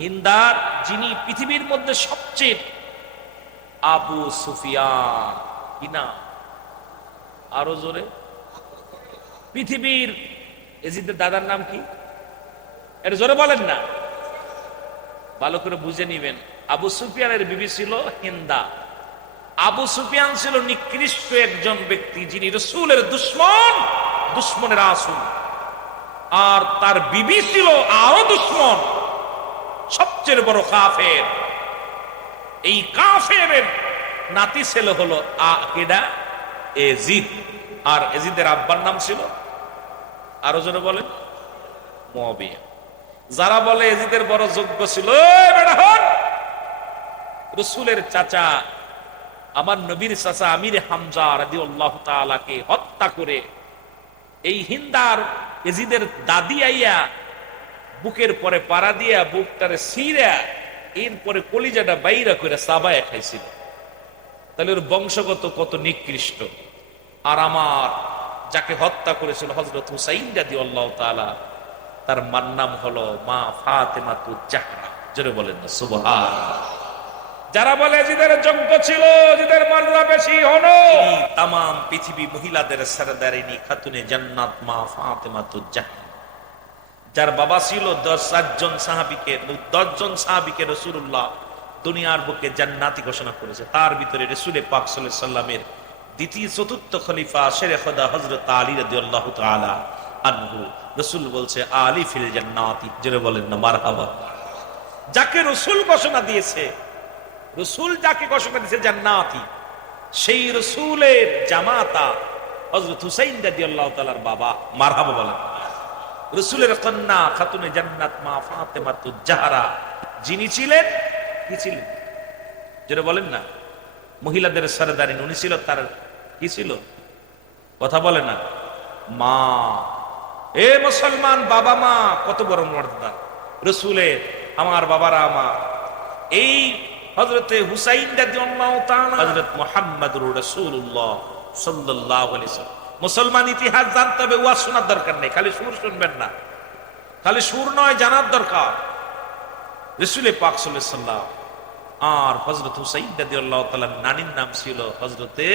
হিন্দার যিনি পৃথিবীর মধ্যে সবচেয়ে আবু সুফিয়ান। কি না? আরো জোরে। পৃথিবীর এজিদের দাদার নাম কি? এটা জোরে বলেন না, ভালো করে বুঝে নিবেন। আবু সুফিয়ানের বিবি ছিল হিন্দা। আবু সুফিয়ান ছিল নিকৃষ্ট একজন ব্যক্তি, যিনি রাসূলের দুশমন, দুশমনের আসল। আর তার বিবি ছিল আরো দুশমন, সবচেয়ে বড় কাফের। এই কাফেরের নাতি ছেলে হলো এজিদ। আর এজিদের আব্বার নাম ছিল আরো জোরে বলেন মুআবিয়া। যারা বলে এজিদের বড় যোগ্য ছিল, রাসূলের চাচা, আমার নবীর চাচা আমির হামজা রাদিয়াল্লাহু তাআলাকে হত্যা করে এই হিন্দার এজিদের দাদি আইয়া বুকের পরে পাড়া দিয়া বুকটারে ছিঁড়া এরপরে কলিজাটা বাইরা করে চাবায়া খাইছিল। তাহলে ওর বংশগত কত নিকৃষ্ট। আর আমার যাকে হত্যা করেছিল হযরত হুসাইন রাদিয়াল্লাহু তাআলা, তার মার নাম হলো মা ফাতেমাতুজ জাহরা। জোরে বলেন না সুবহানাল্লাহ। যারা বলে এজিদের যোগ্য ছিল, এজিদের মর্যাদা বেশি হলো, তাম পৃথিবী মহিলাদের সরদারিনী খাতুনে জান্নাত মা ফাতেমাতুজ জাহরা, যার বাবা ছিল 10 জন সাহাবীকে রাসূলুল্লাহ দুনিয়ার বুকে জান্নাতি ঘোষণা করেছে। তার ভিতরে রাসূল পাক সাল্লাল্লাহু আলাইহি সাল্লামের দ্বিতীয় চতুর্থ খলিফা শেরে খোদা হযরত আলী রাদিয়াল্লাহু তাআলা আনহু। রাসূল বলছে আলী ফিল জান্নাতি। জোরে বলেন না মারহাবা। যাকে রাসূল ঘোষণা দিয়েছে, রাসূল যাকে ঘোষণা দিয়েছে জান্নাতি, সেই রাসূলের জামাতা হযরত হুসাইন রাদিয়াল্লাহু তাআলার বাবা। মারহাবা বলেন। রাসূলের কন্যা খাতুনে জান্নাত মা ফাতেমাতুজ জাহরা যিনি ছিলেন, কি ছিলেন? যেটা বলেন না, মহিলাদের সরদারিনী উনি ছিল। তার কি ছিল? কথা বলে না মা। এ মুসলমান, বাবা মা কত বড় মর্যাদা রাসূলের। আমার বাবারা আমার এই হযরতে হুসাইন রাদিয়াল্লাহু তাআলা, হযরত মুহাম্মদুর রাসূলুল্লাহ সাল্লাল্লাহু আলাইহি ওয়াসাল্লাম। মুসলমান ইতিহাস জানতে হবে, ওয়াজ শোনার দরকার নেই, খালি সুর শুনবেন না। খালি সুর নয়, জানার দরকার। রাসূল পাক সাল্লাল্লাহু আলাইহি ওয়াসাল্লাম আর হযরত হুসাইন রাদিয়াল্লাহু তাআলার নানির নাম ছিল হযরতে,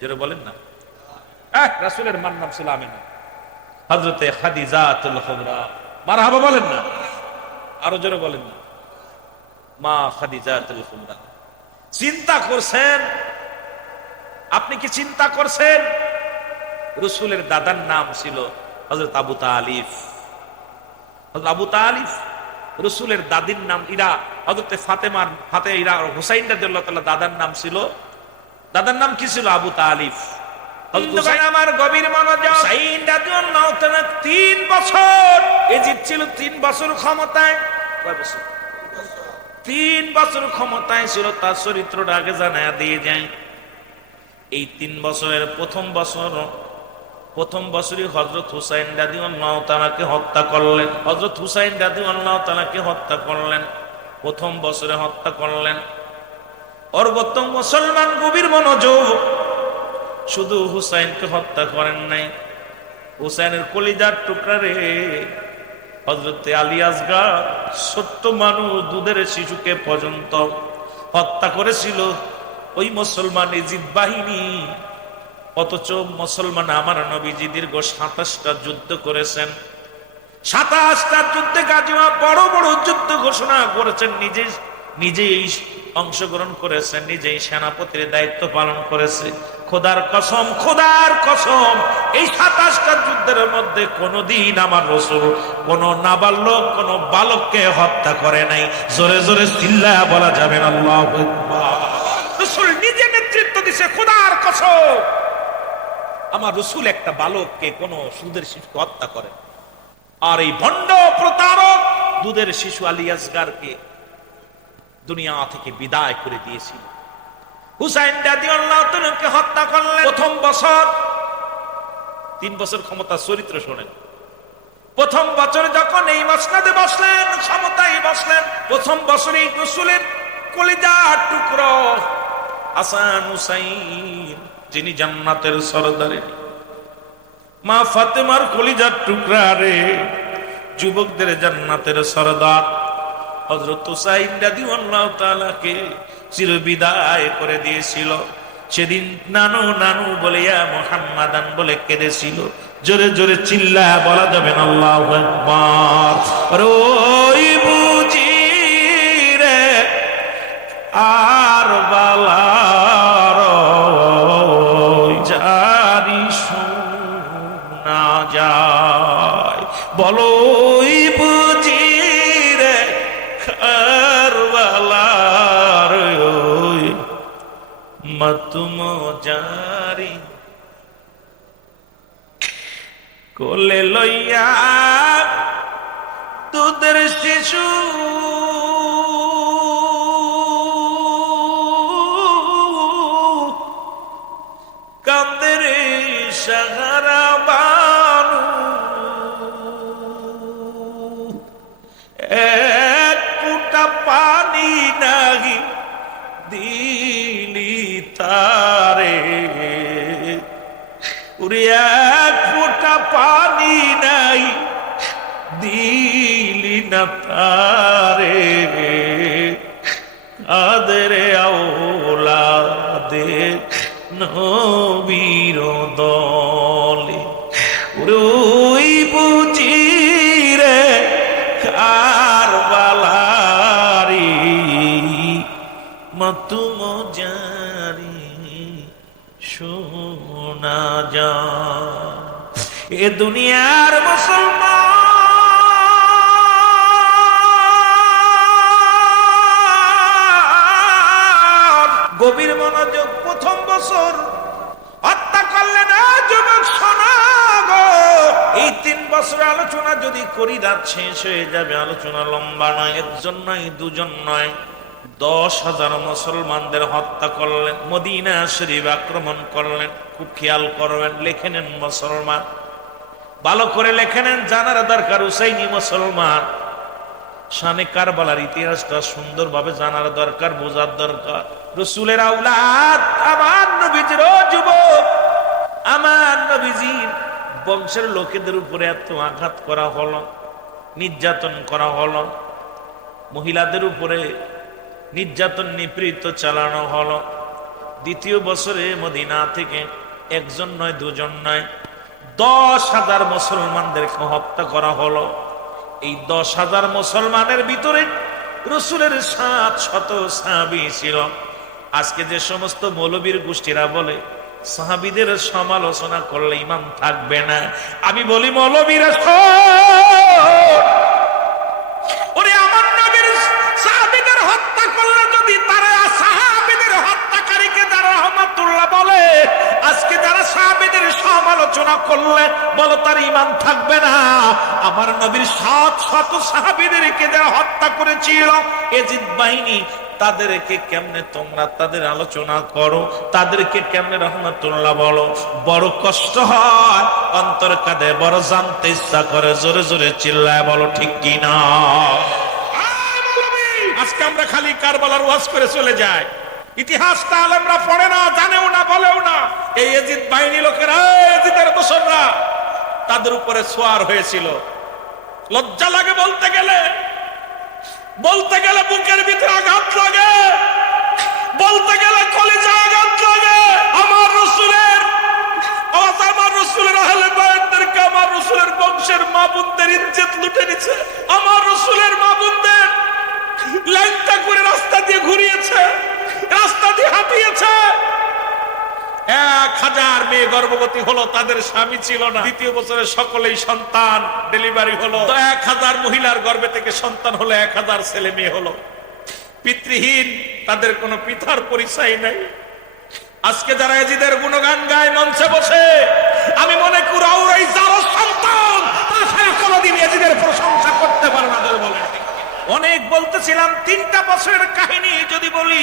যারা বলেন না, রাসূলের মার নাম ছিল আমিনা, হযরতে খাদিজাতুল কুবরা। মারহাবা বলেন না, আরো জোরে বলেন না, মা খাদিজাতুল কুবরা। চিন্তা করছেন আপনি কি চিন্তা করছেন রসুলের দাদার নাম ছিল হযরত আবু তালিব। হযরত আবু তালিব রসুলের দাদির নাম ইরা হযরত ইরা হুসাইন রাদিয়াল্লাহু তাআলা দাদার নাম ছিল, দাদার নাম কি ছিল? আবু তালিব। আমার গভীর মনোযোগ, হুসাইন রাদিয়াল্লাহু তাআলা 3 বছর ইজিপ্ট ছিল, 3 বছর ক্ষমতায়। কয় বছর? 3 বছর ক্ষমতায় ছিল। তার চরিত্রটা আগে জানায়া দিয়ে যায়। এই 3 বছরের প্রথম বছরই হযরত হুসাইন রাদিয়াল্লাহু তাআলাকে হত্যা করলেন। হযরত হুসাইন রাদিয়াল্লাহু তাআলাকে হত্যা করলেন, প্রথম বছরে হত্যা করলেন। অর্গত মুসলমান গভীর মনোযোগ, শুধু হুসাইনকে হত্যা করেন নাই, হুসাইনের কলিজার টুকরা রে হযরত আলী আসগর ছোট্ট মানুষ দুধের শিশুকে পর্যন্ত হত্যা করেছিল ওই মুসলমান ইজিপ্ট বাহিনী। অথচ মুসলমান আমার নবীজি দীর্ঘ 27টা যুদ্ধ করেছেন, 27টা যুদ্ধে গাজী হওয়া, বড় বড় যুদ্ধ ঘোষণা করেছেন, নিজেই অংশগ্রহণ করেছেন, নিজেই সেনাপতির দায়িত্ব পালন করেছে। খোদার কসম এই 27টা যুদ্ধের মধ্যে কোনদিন আমার রাসূল কোন নাবালক কোন বালককে হত্যা করে নাই। জোরে জোরে চিল্লায়া বলা যাবে না আল্লাহু আকবার। রাসূল নিজে নেতৃত্ব দিছে, খোদার কসম আমার রাসূল একটা বালককে কোন সুদের শিশুকে হত্যা করে। আর এই ভণ্ড প্রতারক দুধের শিশু আলী আসগরকে দুনিয়া থেকে বিদায় করে দিয়েছিল। হুসাইন রাদিয়াল্লাহু তাআলাকে হত্যা করলেন প্রথম বছর। 3 বছর ক্ষমতা চরিত্র শোনেন। প্রথম বছরে যখন এই মসনদে বসলেন, ক্ষমতায় বসলেন, প্রথম বছরেই রাসূলের কলিজার টুকরো হাসান হুসাইন, যিনি জান্নাতের সরদারে, মা ফাতেমার কলিজার টুকরা রে, যুবকদের জান্নাতের সরদার হযরত হুসাইন রাদিয়াল্লাহু তাআলাকে চিরবিদায় করে দিয়েছিল। সেদিন নানু নানু বলে ইয়া মুহাম্মাদান বলে কেঁদেছিল। জোরে জোরে চিল্লায়া বলা যাবে না আল্লাহু আকবার। ওই বুঝি রে আর বালার জারি শোনা যায়, বলো বুঝি রে কারবালার মাতুম জারি কোলে লইয়া দুধের শিশু কান্দে রে সাহারা বানু, এক ফুটা পানি নাহি দিলি তারে, ওরে এক ফোঁটা পানি নাই দিলি না তারে, কাদের আওলাদে নবীর দলে, ওই বুঝি রে কারবালারি মাতুম জারি শোনা যায়। এ দুনিয়ার মুসলমান গভীর মনোযোগ, প্রথম বছর হত্যা করলেন। যুবক শোনা গো, এই 3 বছর আলোচনা যদি করি রাত শেষ হয়ে যাবে। আলোচনা লম্বা নয়, একজন নয়, দুজন নয়, 10,000 মুসলমানদের হত্যা করলেন। মদিনা শরীফ আক্রমণ করলেন। খুব খেয়াল করবেন, লেখে নেন মুসলমান, ভালো করে লেখে নেন, জানার দরকার। হুসাইনি মুসলমান, শানে কারবালার ইতিহাসটা সুন্দরভাবে জানার দরকার, বোঝার দরকার। রাসূলের আওলাদ, আমার নবীজির যুবক, আমার নবীজির বংশের লোকেদের উপরে এত আঘাত করা হলো, নির্যাতন করা হলো, মহিলাদের উপরে নির্যাতন নিপীড়িত চালানো হলো। দ্বিতীয় বছরে মদিনা থেকে একজন নয়, দুজন নয়, 10,000 মুসলমানদেরকে হত্যা করা হলো। এই 10,000 মুসলমানের ভিতরে রাসূলের 700 সাহাবী ছিল। আজকে যে সমস্ত মৌলবীর গোষ্ঠীরা বলে সাহাবীদের সমালোচনা করলে ঈমান থাকবে না। আমি বলি মৌলবীরা, ওরে আমার নবীর সাহাবীদের হত্যা করলে যদি তারা সাহাবীদের হত্যাকারীকে যারা রাহমাতুল্লাহ বলে, আজকে যারা সাহাবীদের সমালোচনা করলে বলো তার ঈমান থাকবে না। আমার নবীর শত শত সাহাবীদেরকে যারা হত্যা করেছিল এজিদ বাহিনী, তাদেরকে কেমনে তোমরা তাদের আলোচনা করো, তাদেরকে কেমনে রাহমাতুল্লাহ বলো? বড় কষ্ট হয়, অন্তর কাঁদে, বড় জানতে ইচ্ছা করে। জোরে জোরে চিল্লায় বলো ঠিক কিনা? আজকে আমরা খালি কারবালার ওয়াজ করে চলে যাই, ইতিহাসটা আলেমরা পড়ে না, জানেও না, বলেও না। এই এজিদ বাহিনী লোকেরা, এজিদের দোসররা, তাদের উপরে সোয়ার হয়েছিল। লজ্জা লাগে বলতে গেলে, বলতে গেলে বুকের ভিতরে আঘাত লাগে, বলতে গেলে কলিজা আঘাত লাগে। আমার রসুলের আমার রসুলের আহলে বায়াতদেরকে, আমার রসুলের বংশের মা বোনদের ইজ্জত লুটে নিছে। আমার রসুলের মা বোনদের লাইনটা করে রাস্তা দিয়ে ঘুরিয়েছে, রাস্তা দিয়ে হাঁটিয়েছে। 1000 মেয়ে গর্ভবতী হলো, তাদের স্বামী ছিল না। দ্বিতীয় বছরে সকলেই সন্তান ডেলিভারি হলো। 1000 মহিলার গর্ভে থেকে সন্তান হলো, 1000 ছেলে মেয়ে হলো। পিতৃহীন, তাদের কোনো পিতার পরিচয় নাই। আজকে যারা এজিদের গুণগান গায় মঞ্চে বসে, আমি মনে করি ওরাই যারা সন্তান, তারা কোনোদিন এজিদের প্রশংসা করতে পারে না। বলে অনেক বলতেছিলাম, 3টা বছরের কাহিনী যদি বলি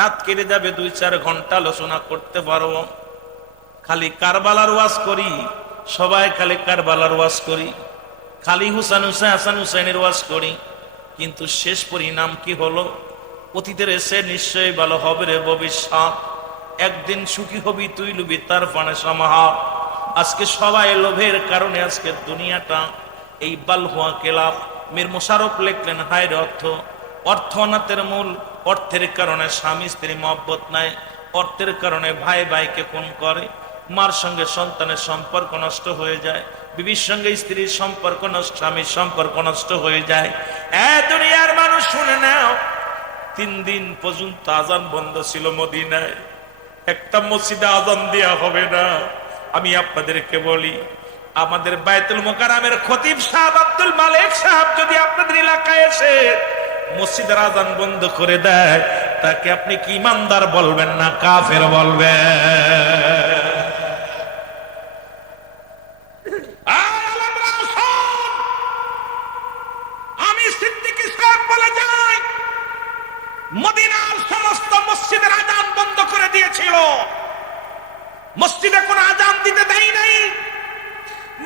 রাত কেটে যাবে, 2-4 ঘন্টা আলোচনা করতে পারবো। খালি কারবালার ওয়াজ করি, সবাই খালি কারবালার ওয়াজ করি, খালি হাসান হুসাইনের ওয়াজ করি, কিন্তু শেষ পরিণাম কি হলো? অতীতের এসে নিশ্চয়ই ভালো হবে রে ভবিষ্যৎ। একদিন সুখী হবি তুই লুবি তার পানে সমাহার। আজকে সবাই লোভের কারণে আজকে দুনিয়াটা এই বালহুয়া কেলাপ। মীর মোশাররফ লিখলেন, হায় অর্থ অনাথের মূল। অর্থের কারণে স্বামী স্ত্রী মহব্বত নাই, অর্থের কারণে ভাই ভাইকে খুন করে, মার সঙ্গে সন্তানের সম্পর্ক নষ্ট হয়ে যায়, বিবির সঙ্গে স্ত্রীর সম্পর্ক নষ্ট, স্বামীর সম্পর্ক নষ্ট হয়ে যায়। দুনিয়ার মানুষ শুনে নাও, 3 দিন পর্যন্ত আজান বন্ধ ছিল মদিনায়, একটা মসজিদে আজান দেয়া হবে না। আমি আপনাদেরকে বলি, আমাদের বায়তুল মুকাররমের খতিব সাহেব আব্দুল মালিক সাহেব যদি আপনাদের এলাকায় এসে মসজিদের আজান বন্ধ করে দেয়, তাকে আপনি কি ইমানদার বলবেন না কাফের বলবেন? আমি সিদ্দিকী সাহেব বলে যাই, মদিনার সমস্ত মসজিদের আজান বন্ধ করে দিয়েছিল। মসজিদে কোনো আজান দিতে দেয় নাই,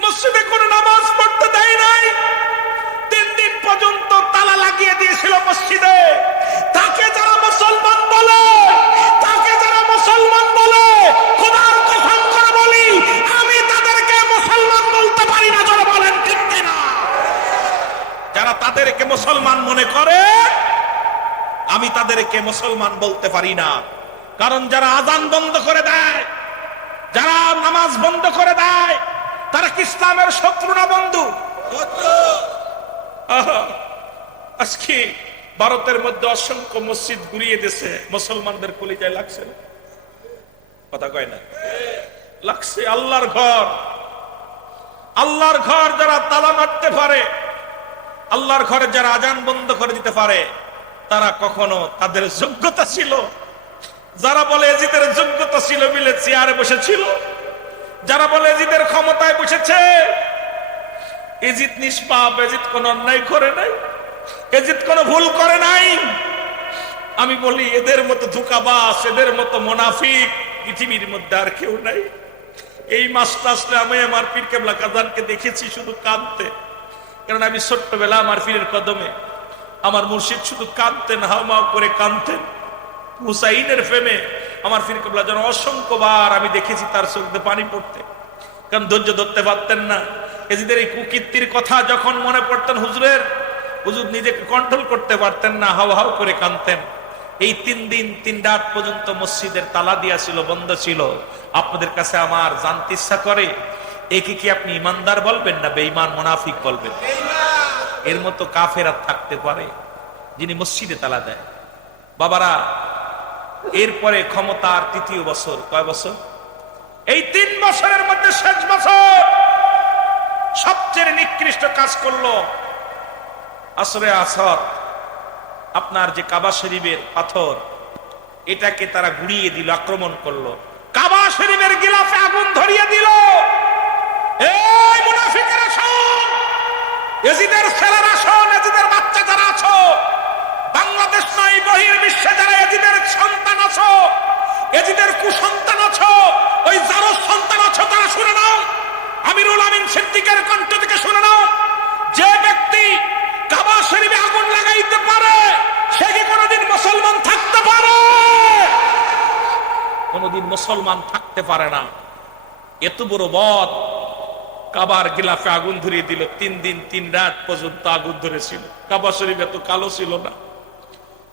মসজিদে কোনো নামাজ পড়তে দেয় নাই। 3 দিন পর্যন্ত তালা লাগিয়ে দিয়েছিল মসজিদে। তাকে যারা মুসলমান বলে, তাকে যারা মুসলমান বলে, খোদার কসম করে বলি, আমি তাদেরকে মুসলমান বলতে পারি না। যারা বলেন ঠিক কিনা? যারা তাদেরকে মুসলমান মনে করে, আমি তাদেরকে মুসলমান বলতে পারি না। কারণ যারা আজান বন্ধ করে দেয়, যারা নামাজ বন্ধ করে দেয়, তারা কি ইসলামের শত্রু না বন্ধু? আজকে ভারতের মধ্যে অসংখ্য মসজিদ ঘুরিয়ে দিয়েছে, মুসলমানদের কলিজায় লাগছে না? কথা কয় না? লাগছে। আল্লাহর ঘর, আল্লাহর ঘর যারা তালা মারতে পারে, আল্লাহর ঘরে যারা আজান বন্ধ করে দিতে পারে, তারা কখনো তাদের যোগ্যতা ছিল? যারা বলে এজিদের যোগ্যতা ছিল বলে চেয়ারে বসেছিল, যারা বলে এজিদের ক্ষমতায় বসেছে, এজিদ নিষ্পাপ, এজিদ কোন অন্যায় করে নাই, এজিদ কোন ভুল করে নাই। আমি বলি এদের মতো ধোঁকাবাজ, এদের মতো মুনাফিক পৃথিবীর মধ্যে আর কেউ নাই। এই মাসটা আসলে আমি আমার পীর কেবলা কাজানকে দেখেছি শুধু কাঁদতে। কারণ আমি ছোট্টবেলা আমার পীরের কদমে আমার মুর্শিদ শুধু কাঁদতেন, হাওমাও করে কাঁদতেন। হুসাইনের প্রেমে আমার পীর কেবলা যেন অসংখ্যবার আমি দেখেছি তার চোখ দিয়ে পানি পড়তে, কারণ ধৈর্য ধরতে পারতেন না। এজিদের এই কুকীর্তির কথা যখন মনে পড়তেন হুজুরের, হুজুর নিজেকে কন্ট্রোল করতে পারতেন না, হাও হাও করে কাঁদতেন। এই 3 দিন 3 রাত পর্যন্ত মসজিদের তালা দিয়া ছিল, বন্ধ ছিল। আপনাদের কাছে আমার জানতে ইচ্ছা করে, একে কি আপনি ইমানদার বলবেন না বেঈমান মুনাফিক বলবেন? এর মতো কাফের আর থাকতে পারে যিনি মসজিদে তালা দেয়? বাবারা, এরপরে ক্ষমতার তৃতীয় বছর, কয় বছর? এই 3 বছরের মধ্যে শেষ বছর সবচেয়ে নিকৃষ্ট কাজ করলো। আসরে আসর আপনার যে কাবা শরীফের পাথর, এটাকে তারা গুড়িয়ে দিল, আক্রমণ করলো। কাবা শরীফের গিলাফে আগুন ধরিয়ে দিল। এই মুনাফিকেরা শোন, ইয়াজিদের ছেলেরা শোন, ইয়াজিদের বাচ্চা যারা আছো, বাংলাদেশ নয় বহির্বিশ্বে যারা ইয়াজিদের সন্তান আছো, ইয়াজিদের কুসন্তান আছো, ওই যারা সন্তান আছো, তারা শুনে নাও, আমিরুল আমিন সিদ্দিকের কণ্ঠ থেকে শুনে নাও, যে ব্যক্তি কাবা শরীফে আগুন লাগাইতে পারে সে কি কোনোদিন মুসলমান থাকতে পারে? কোনোদিন মুসলমান থাকতে পারে না। এত বড় বদ, কাবার গিলাফে আগুন ধরিয়ে দিল। 3 দিন 3 রাত পর্যন্ত আগুন ধরেছিল। কাবা শরীফ এত কালো ছিল না,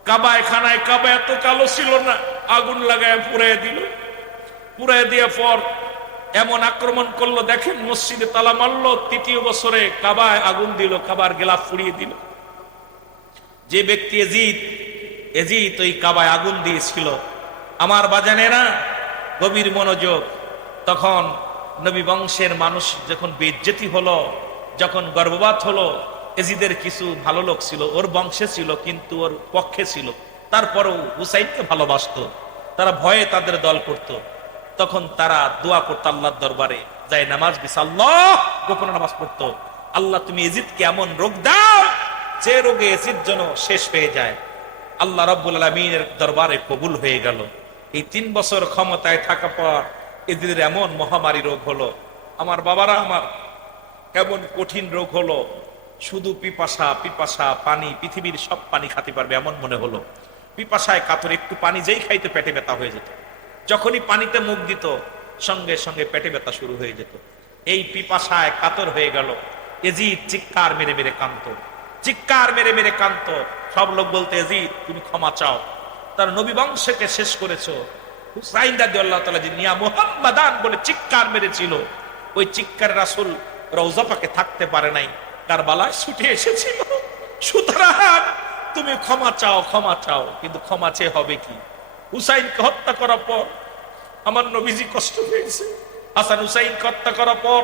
কাবায় খানায় কাবা এত কালো ছিল না, আগুন লাগায় পুড়াই দিল। পুড়াই দিয়ে পর এমন আক্রমণ করলো, দেখেন মসজিদে তালা মারলো, 3য় বছরে কাবায় আগুন দিল, কাবার গিলাফ পুড়িয়ে দিল। যে ব্যক্তি এজিদ ওই কাবায় আগুন দিয়েছিল, আমার বাজানেরা গভীর মনোযোগ, তখন নবী বংশের মানুষ যখন বেইজ্জতি হলো, যখন গর্ভপাত হলো, এজিদের কিছু ভালো লোক ছিল, ওর বংশে ছিল কিন্তু ওর পক্ষে ছিল, তারপরেও হুসাইনকে ভালোবাসতো, তারা ভয়ে তাদের দল করত। তখন তারা দোয়া করতো আল্লাহর দরবারে, যায় নামাজ বিছ, আল্লাহ গোপনে নামাজ পড়তো, আল্লাহ তুমি এজিদকে এমন রোগ দাও যে রোগে এজিদ যেন শেষ হয়ে যায়। আল্লাহ রাব্বুল আলামিনের দরবারে কবুল হয়ে গেল। এই 3 বছর ক্ষমতায় থাকা পর এজিদের এমন মহামারী রোগ হলো, আমার বাবারা আমার, এমন কঠিন রোগ হলো, শুধু পিপাসা পানি, পৃথিবীর সব পানি খাতে পারবে এমন মনে হলো। পিপাসায় কাতর, একটু পানি যেই খাইতে পেটে ব্যথা হয়ে যেত, যখনই পানিতে মুখ দিত সঙ্গে সঙ্গে পেটে ব্যথা শুরু হয়ে যেত। এই পিপাসায় কাতর হয়ে গেল। এজিদ চিৎকার মেরে মেরে কাঁদতো, চিৎকার মেরে মেরে কাঁদতো। সব লোক বলতে, এজিদ তুমি ক্ষমা চাও, তার নবী বংশকে শেষ করেছো। হুসাইন রাদিয়াল্লাহু তাআলা যে নিয়া মুহাম্মাদান বলে চিৎকার মেরেছিল, ওই চিৎকারে রাসূল রওজা পাকে থাকতে পারে নাই, কারবালায় ছুটে এসেছিল। সুতরাং তুমি ক্ষমা চাও, ক্ষমা চাও, কিন্তু ক্ষমা চেয়ে হবে কি? হুসাইনকে হত্যা করার পর আমার নবীজি কষ্ট পেয়েছে, হাসান হুসাইনকে হত্যা করার পর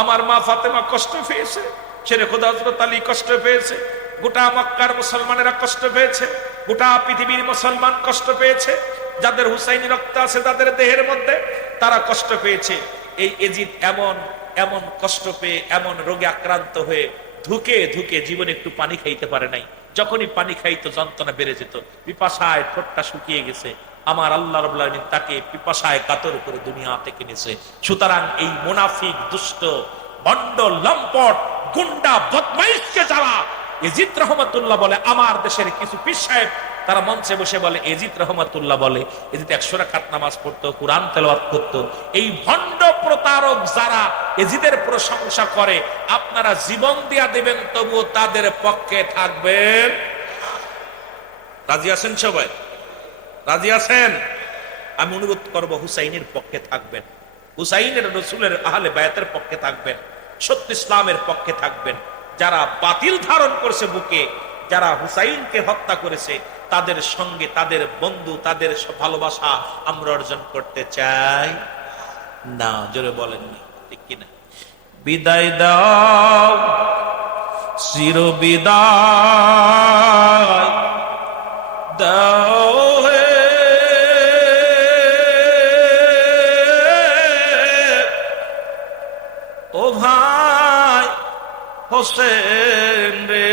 আমার মা ফাতেমা কষ্ট পেয়েছে, ছেলে খোদা হযরত আলী কষ্ট পেয়েছে, গোটা মক্কার মুসলমানেরা কষ্ট পেয়েছে, গোটা পৃথিবীর মুসলমান কষ্ট পেয়েছে। যাদের হুসাইনি রক্ত আছে তাদের দেহের মধ্যে, তারা কষ্ট পেয়েছে। এই এজিদ এমন এমন কষ্ট পেয়ে, এমন রোগে আক্রান্ত হয়ে ধুকে ধুকে জীবনে একটু পানি খাইতে পারে নাই। যখনই পানি খাইতো যন্ত্রণা বেড়ে যেত, পিপাসায় ঠোঁটটা শুকিয়ে গেছে। আমার আল্লাহ রাব্বুল আলামিন তাকে পিপাসায় কাতর করে দুনিয়া থেকে নিয়েছে। সুতরাং এই মুনাফিক, দুষ্ট, ভণ্ড, লম্পট, গুন্ডা, বদমাইশকে যারা এজিদ রহমাতুল্লাহ বলে, আমার দেশের কিছু পীর সাহেব তারা মঞ্চে বসে বলে এজিদ রহমাতুল্লাহ বলে, এজিদ 100 রাকাত নামাজ পড়তো, কুরআন তেলাওয়াত করতো। এই ভণ্ড প্রতারক যারা এজিদের প্রশংসা করে, আপনারা জীবন দিয়া দিবেন তবুও তাদের পক্ষে থাকবেন। রাজি আছেন সবাই? রাজি আছেন? আমি অনুরোধ করব হুসাইনের পক্ষে থাকবেন, হুসাইনের রাসূলের আহলে বায়াতের পক্ষে থাকবেন, সত্য ইসলামের পক্ষে থাকবেন। যারা বাতিল ধারণ করছে বুকে, যারা হুসাইনকে হত্যা করেছে, তাদের সঙ্গে, তাদের বন্ধু, তাদের ভালোবাসা আমরা অর্জন করতে চাই না। জোরে বলেননি, ঠিক কিনা? বিদায় দাও, চির বিদায় দাও হে ও ভাই হোসেন রে,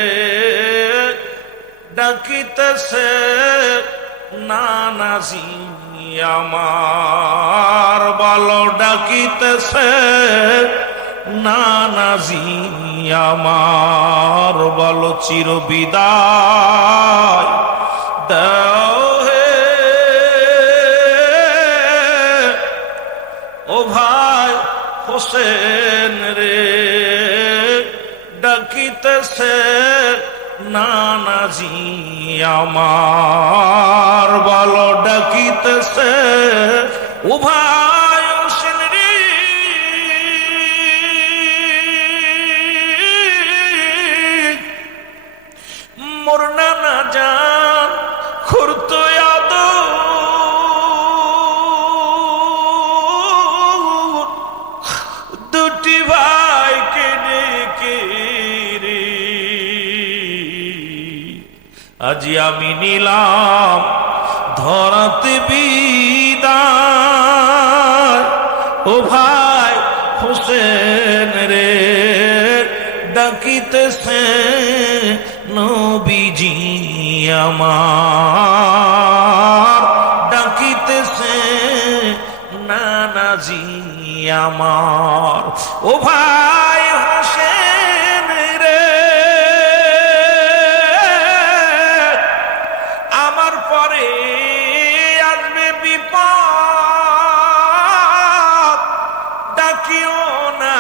ডাকিতেছে নানাজি আমার, বলো ডাকিতেছে নানাজি আমার, বলো চির বিদায় দাও হে ও ভাই হোসেন রে, ডাকিতেছে নানাজি আমার, বলো ডাকিতেছে ও ভাই হোসেন রে। মোর নানা জান খুরতো আদর আজি আমি নিলাম ধরাতে বিদায়, ও ভাই হোসেন রে ডাকিতেছে নবীজি আমার, ডাকিতেছে নানাজি আমার। ও ভাই হোসেন রে আমার পরে আসবে বিপদ, ডাকিও না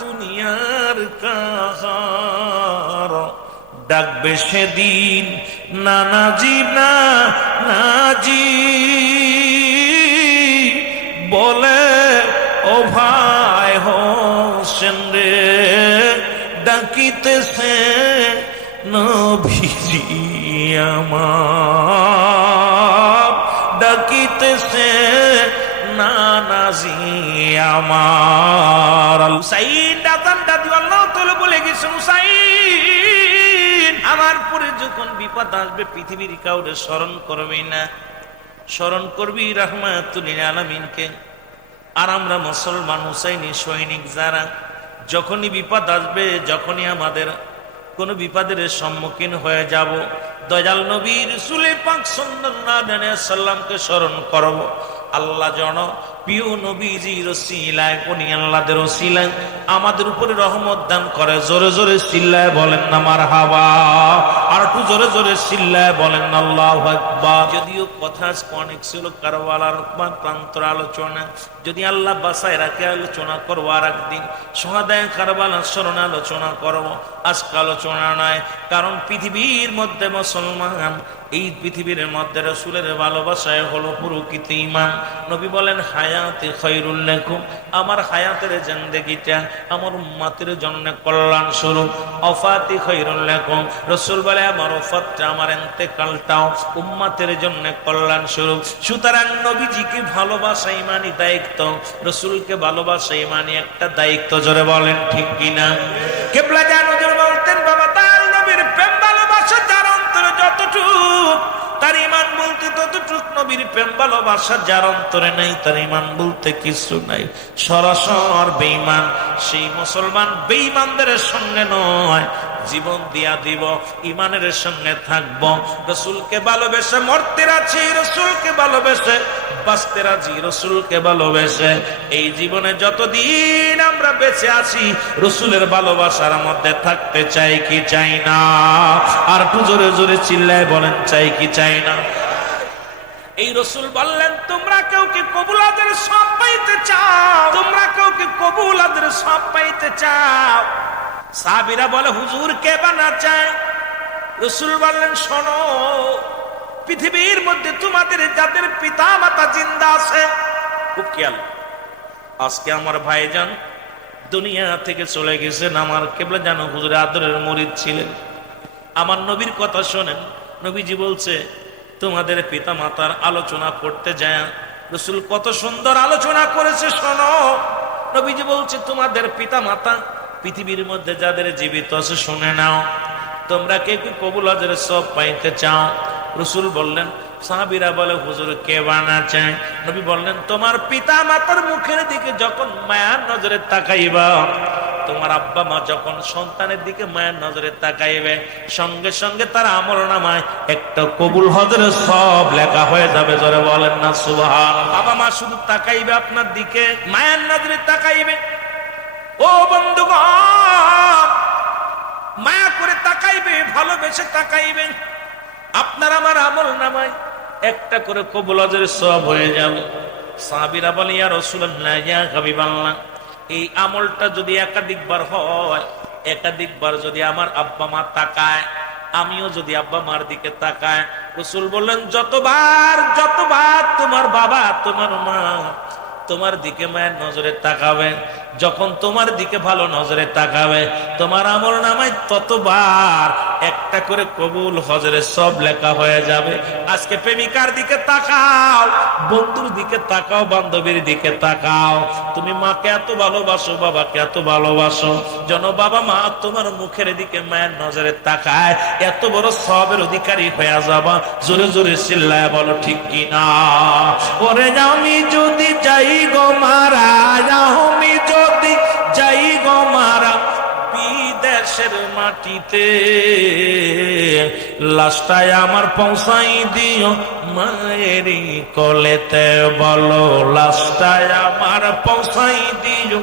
দুনিয়ার কাহার, ডাকবে সেদিন নানাজি নানাজি বলে। ও ভাই হোসেন রে ডাকিতেছে নবীজি আমার, ডাকিতেছে নানাজি আমার। হুসাইন দাদান দাদি আল্লাহ তাআলা বলে গেছেন, হুসাইন আমার পরে যখন বিপদ আসবে পৃথিবীর কাউরে স্মরণ করবি না, স্মরণ করবি রাহমাতুল লিল আলামিনকে। আর আমরা মুসলমান হুসাইনি সৈনিক যারা, যখনই বিপদ আসবে, যখনই আমাদের কোন বিপদের সম্মুখীন হয়ে যাব, দয়াল নবী রাসূল পাক সাল্লাল্লাহু আলাইহি সাল্লামকে স্মরণ করব। আল্লাহ জন প্রিয় নবীজির ওসিলায়, উনি আল্লাহর ওসিলায় আমাদের উপরে রহমত দান করে। জোরে জোরে চিল্লায় বলেন না মারহাবা, আর একটু জোরে জোরে চিল্লায় বলেন না আল্লাহু আকবার। যদিও কথা অনেক ছিল কারবালার প্রান্তর আলোচনা, যদি আল্লাহ বাসায় রাখে আলোচনা করবো আর একদিন। সুহাদায়ে কারবালার স্মরণে আলোচনা করবো, আজকে আলোচনা নয়। কারণ পৃথিবীর মধ্যে মুসলমান, এই পৃথিবীর মধ্যে রাসূলের ভালোবাসায় হলো প্রকৃত ঈমান। নবী বলেন হায়াতে খায়রুল লাকুম, আমার হায়াতের জিন্দেগিটা আমার উম্মতের জন্য কল্যাণ স্বরূপ। ওফাতি খায়রুল লাকুম, রাসূল বলে আমার ওফাতটা, আমার ইন্তেকালটাও উম্মতের জন্য কল্যাণ স্বরূপ। সুতরাং নবীজিকে ভালোবাসা ঈমানি দায়িত্ব, রাসূলকে ভালোবাসা ঈমানি একটা দায়িত্ব। জোরে বলেন ঠিক কিনা? কিবলা জান হুজুর বলতেন, বাবা তার নবীর প্রেম ভালোবাসা যার অন্তরে যতটুকু, তার ঈমান বলতে ততটুক। নবীর প্রেম ভালোবাসা যার অন্তরে নাই, তার ঈমান বলতে কিছু নাই। সরাসর বেঈমান, সেই মুসলমান বেঈমানদের সঙ্গে নয়, জীবন দিয়া দিব, ঈমানের সঙ্গে থাকব। রাসূলকে ভালোবেসে মরতে রাজি, রাসূলকে ভালোবেসে বাঁচতে রাজি, রাসূলকে ভালোবেসে এই জীবনে যতদিন আমরা বেঁচে আছি রাসূলের ভালোবাসার মধ্যে থাকতে চাই কি চাই না? আর একটু জোরে জোরে চিল্লায় বলেন চাই কি চাই না? এই রাসূল বললেন, তোমরা কেউ কি কবুলাদের সব পাইতে চাও? তোমরা কেউ কি কবুলাদের সব পাইতে চাও? সাহাবীরা বলে, হুজুর কে বানা চায়? রাসূল বললেন, শোনো, পৃথিবীর মধ্যে তোমাদের যাদের পিতা মাতা জিন্দা আছে, খুব খেয়াল, আজকে আমার ভাইজান দুনিয়া থেকে চলে গেছেন, আমার কেবলা জানো হুজুরের আদরের মুরিদ ছিলেন। আমার নবীর কথা শোনেন, নবীজি বলছে তোমাদের পিতা মাতার আলোচনা করতে যায়, রাসূল কত সুন্দর আলোচনা করেছে শোনো। নবীজি বলছে তোমাদের পিতা মাতা পৃথিবীর মধ্যে যাদের জীবিত আছে শুনে নাও, তোমরা কে কি কবুল হজের সব পাইতে চাও? রাসূল বললেন, সাহাবীরা বলে হুজুর কে বানা চায়? নবী বললেন, তোমার পিতা মাতার মুখের দিকে যখন মায়ার নজরে তাকাইবা, তোমার আব্বা মা যখন সন্তানের দিকে মায়ের নজরে তাকাইবে, সঙ্গে সঙ্গে তার আমলনামায় একটা কবুল হজের সব লেখা হয়ে যাবে। জোরে বলেন না সুবহানাল্লাহ। বাবা মা শুধু তাকাইবে আপনার দিকে, মায়ের নজরে তাকাইবে। ও বন্ধুগণ, মায়া করে তাকাইবে, ভালোবেসে তাকাইবে, আপনার আমার আমলনামায় একটা করে কবুল হজের সব হয়ে যাবে। সাহাবীরা বলে, ইয়া রাসূলুল্লাহ, ইয়া হাবিবাল্লাহ, এই আমলটা যদি একাধিকবার হয়, একাধিকবার যদি আমার আব্বা মা তাকায়, আমিও যদি আব্বা মার দিকে তাকায়, রাসূল বললেন যতবার যতবার তোমার বাবা তোমার মা তোমার দিকে মায়ের নজরে তাকাবে, যখন তোমার দিকে ভালো নজরে তাকাবে, তোমার আমল নামায় ততবার একটা করে কবুল হজরের সব লেখা হয়ে যাবে। আজকে প্রেমিকার দিকে তাকাও, বন্ধুর দিকে তাকাও, বান্ধবীর দিকে তাকাও। তুমি মাকে এত ভালোবাসো, বাবাকে এত ভালোবাসো, যেন বাবা মা তোমার মুখের দিকে মায়ের নজরে তাকায়, এত বড় সবের অধিকারী হয়ে যাবা। জোরে জোরে চিল্লায় বলো ঠিক কিনা। ওরে আমি যদি যাই গো মারা, আমি যদি যাই গো মারা বিদেশের মাটিতে, লাশটায় আমার পৌঁছাই দিও মায়েরই কোলেতে। বলো লাশটায় আমার পৌঁছাই দিও,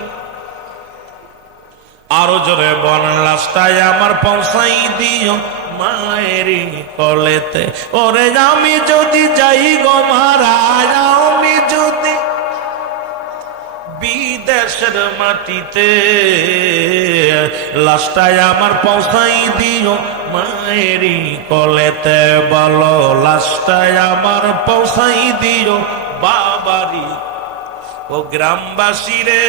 আরো জোরে বল, লাশটায় আমার পৌঁছাই দিও মায়েরই কোলেতে। ওরে আমি যদি যাই গো মারা, আমি যদি বিদেশের মাটিতে, লাশটায় আমার পৌঁছাই দিও মায়েরই কোলেতে। বলো লাশটায় আমার পৌঁছাই দিও বাবারি। ও গ্রামবাসী রে,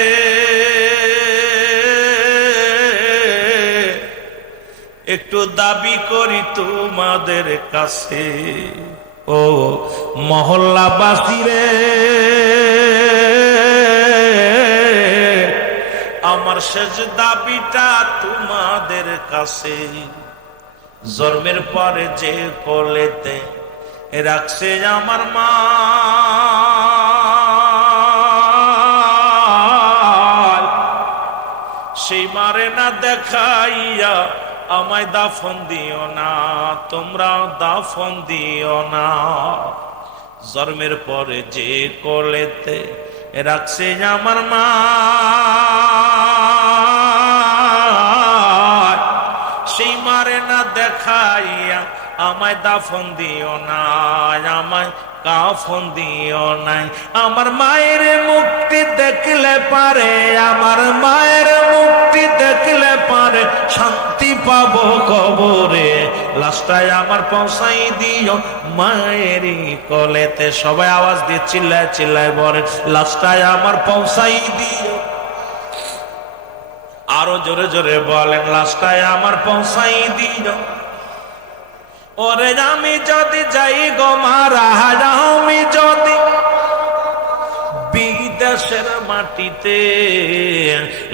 একটু দাবি করি তোমাদের কাছে, ও মহল্লাবাসী রে, আমার শেষ দাবিটা তোমাদের কাছে। জন্মের পরে যে কোলেতে রাখছে আমার মা, সেই মারে না দেখাইয়া আমায় দাফন দিও না, তোমরা দাফন দিও না। জন্মের পরে যে কোলেতে রাখছে আমার মা, সেই মারে না দেখাইয়া আমায় দাফন দিও না, আমায় কাফন দিও নাই। আমার মায়ের মুক্তি দেখলে পারে, আমার মায়ের মুক্তি দেখলে পারে শান্তি পাবো কবরে। লাশটায় আমার পৌঁছাই দিও মায়েরই কোলেতে। সবাই আওয়াজ দিয়ে চিল্লায় চিল্লায় বলেন লাশটায় আমার পৌঁছাই দিও। আরো জোরে জোরে বলেন লাশটায় আমার পৌঁছাই দিও। ওরে আমি যদি যাই গো মারা, আমি যদি বিদেশের মাটিতে,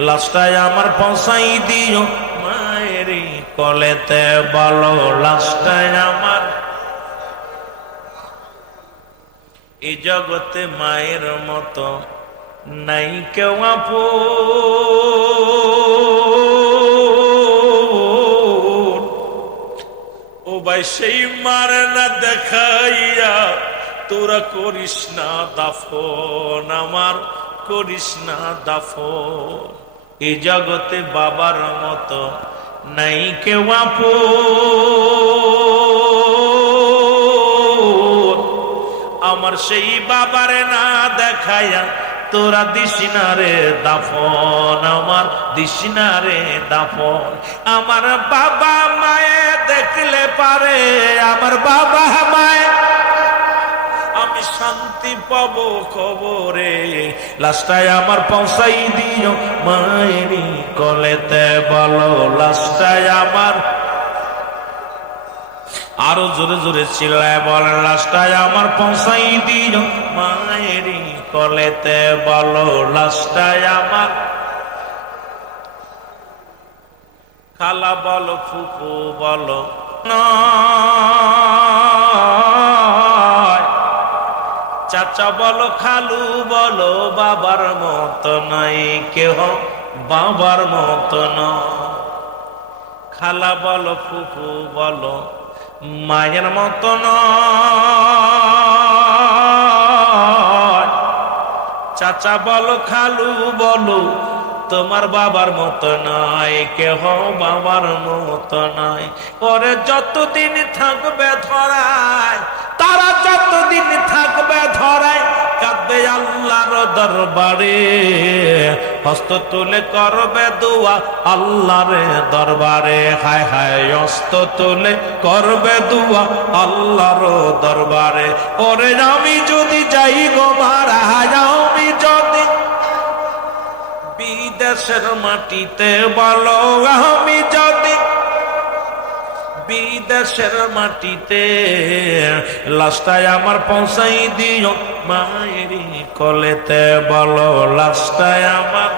লাশটায় আমার পৌঁছাই দিও মায়েরই কোলেতে। বলো লাশটায় আমার। এই জগতে মায়ের মতো নাই কেউ আপন। ও ভাই সেই মারে না দেখাইয়া তোরা করিস না দাফন, আমার করিস না দাফন। এই জগতে বাবার মতো নাই কেউ আপন। আমার সেই বাবারে না দেখাইয়া তোরা দিসিনা রে দাফন, আমার দিসিনা রে দাফন। আমার বাবা মায়ে দেখলে পারে, আমার বাবা মায়ে আমি শান্তি পাবো কবরে। লাশটায় আমার পৌঁছাই দিও মায়েরই কোলেতে। বলো লাশটায় আমার। আরো জোরে জোরে চিল্লায় বলেন লাশটায় আমার পৌঁছাই দিও মায়েরই কোলেতে। বলো লাশটায় আমার। খালা বলো, ফুফু বলো, চাচা বলো, খালু বলো, বাবার মতো নাই কেহ, বাবার মতো নয়। খালা বলো, ফুফু বলো, মায়ের মতো নয়। চাচা বলো, খালু বলো, তোমার বাবার মতো নয় কেহ, বাবার মতো নয়। পরে যতদিন থাকবে ধরায়, তারা যতদিন থাকবে ধরায়, কাঁদবে আল্লাহর দরবারে, হস্ত তুলে করবে দোয়া আল্লাহর দরবারে। হায় হায় হস্ত তুলে করবে দোয়া আল্লাহর দরবারে। ওরে আমি যদি যাই গো মারা, আমি যদি দেশের মাটিতে বলো আমি যদি বিদেশের মাটিতে লাশটাই আমার পৌঁছাই দিও মায়েরি কলেতে বলো লাশটাই আমার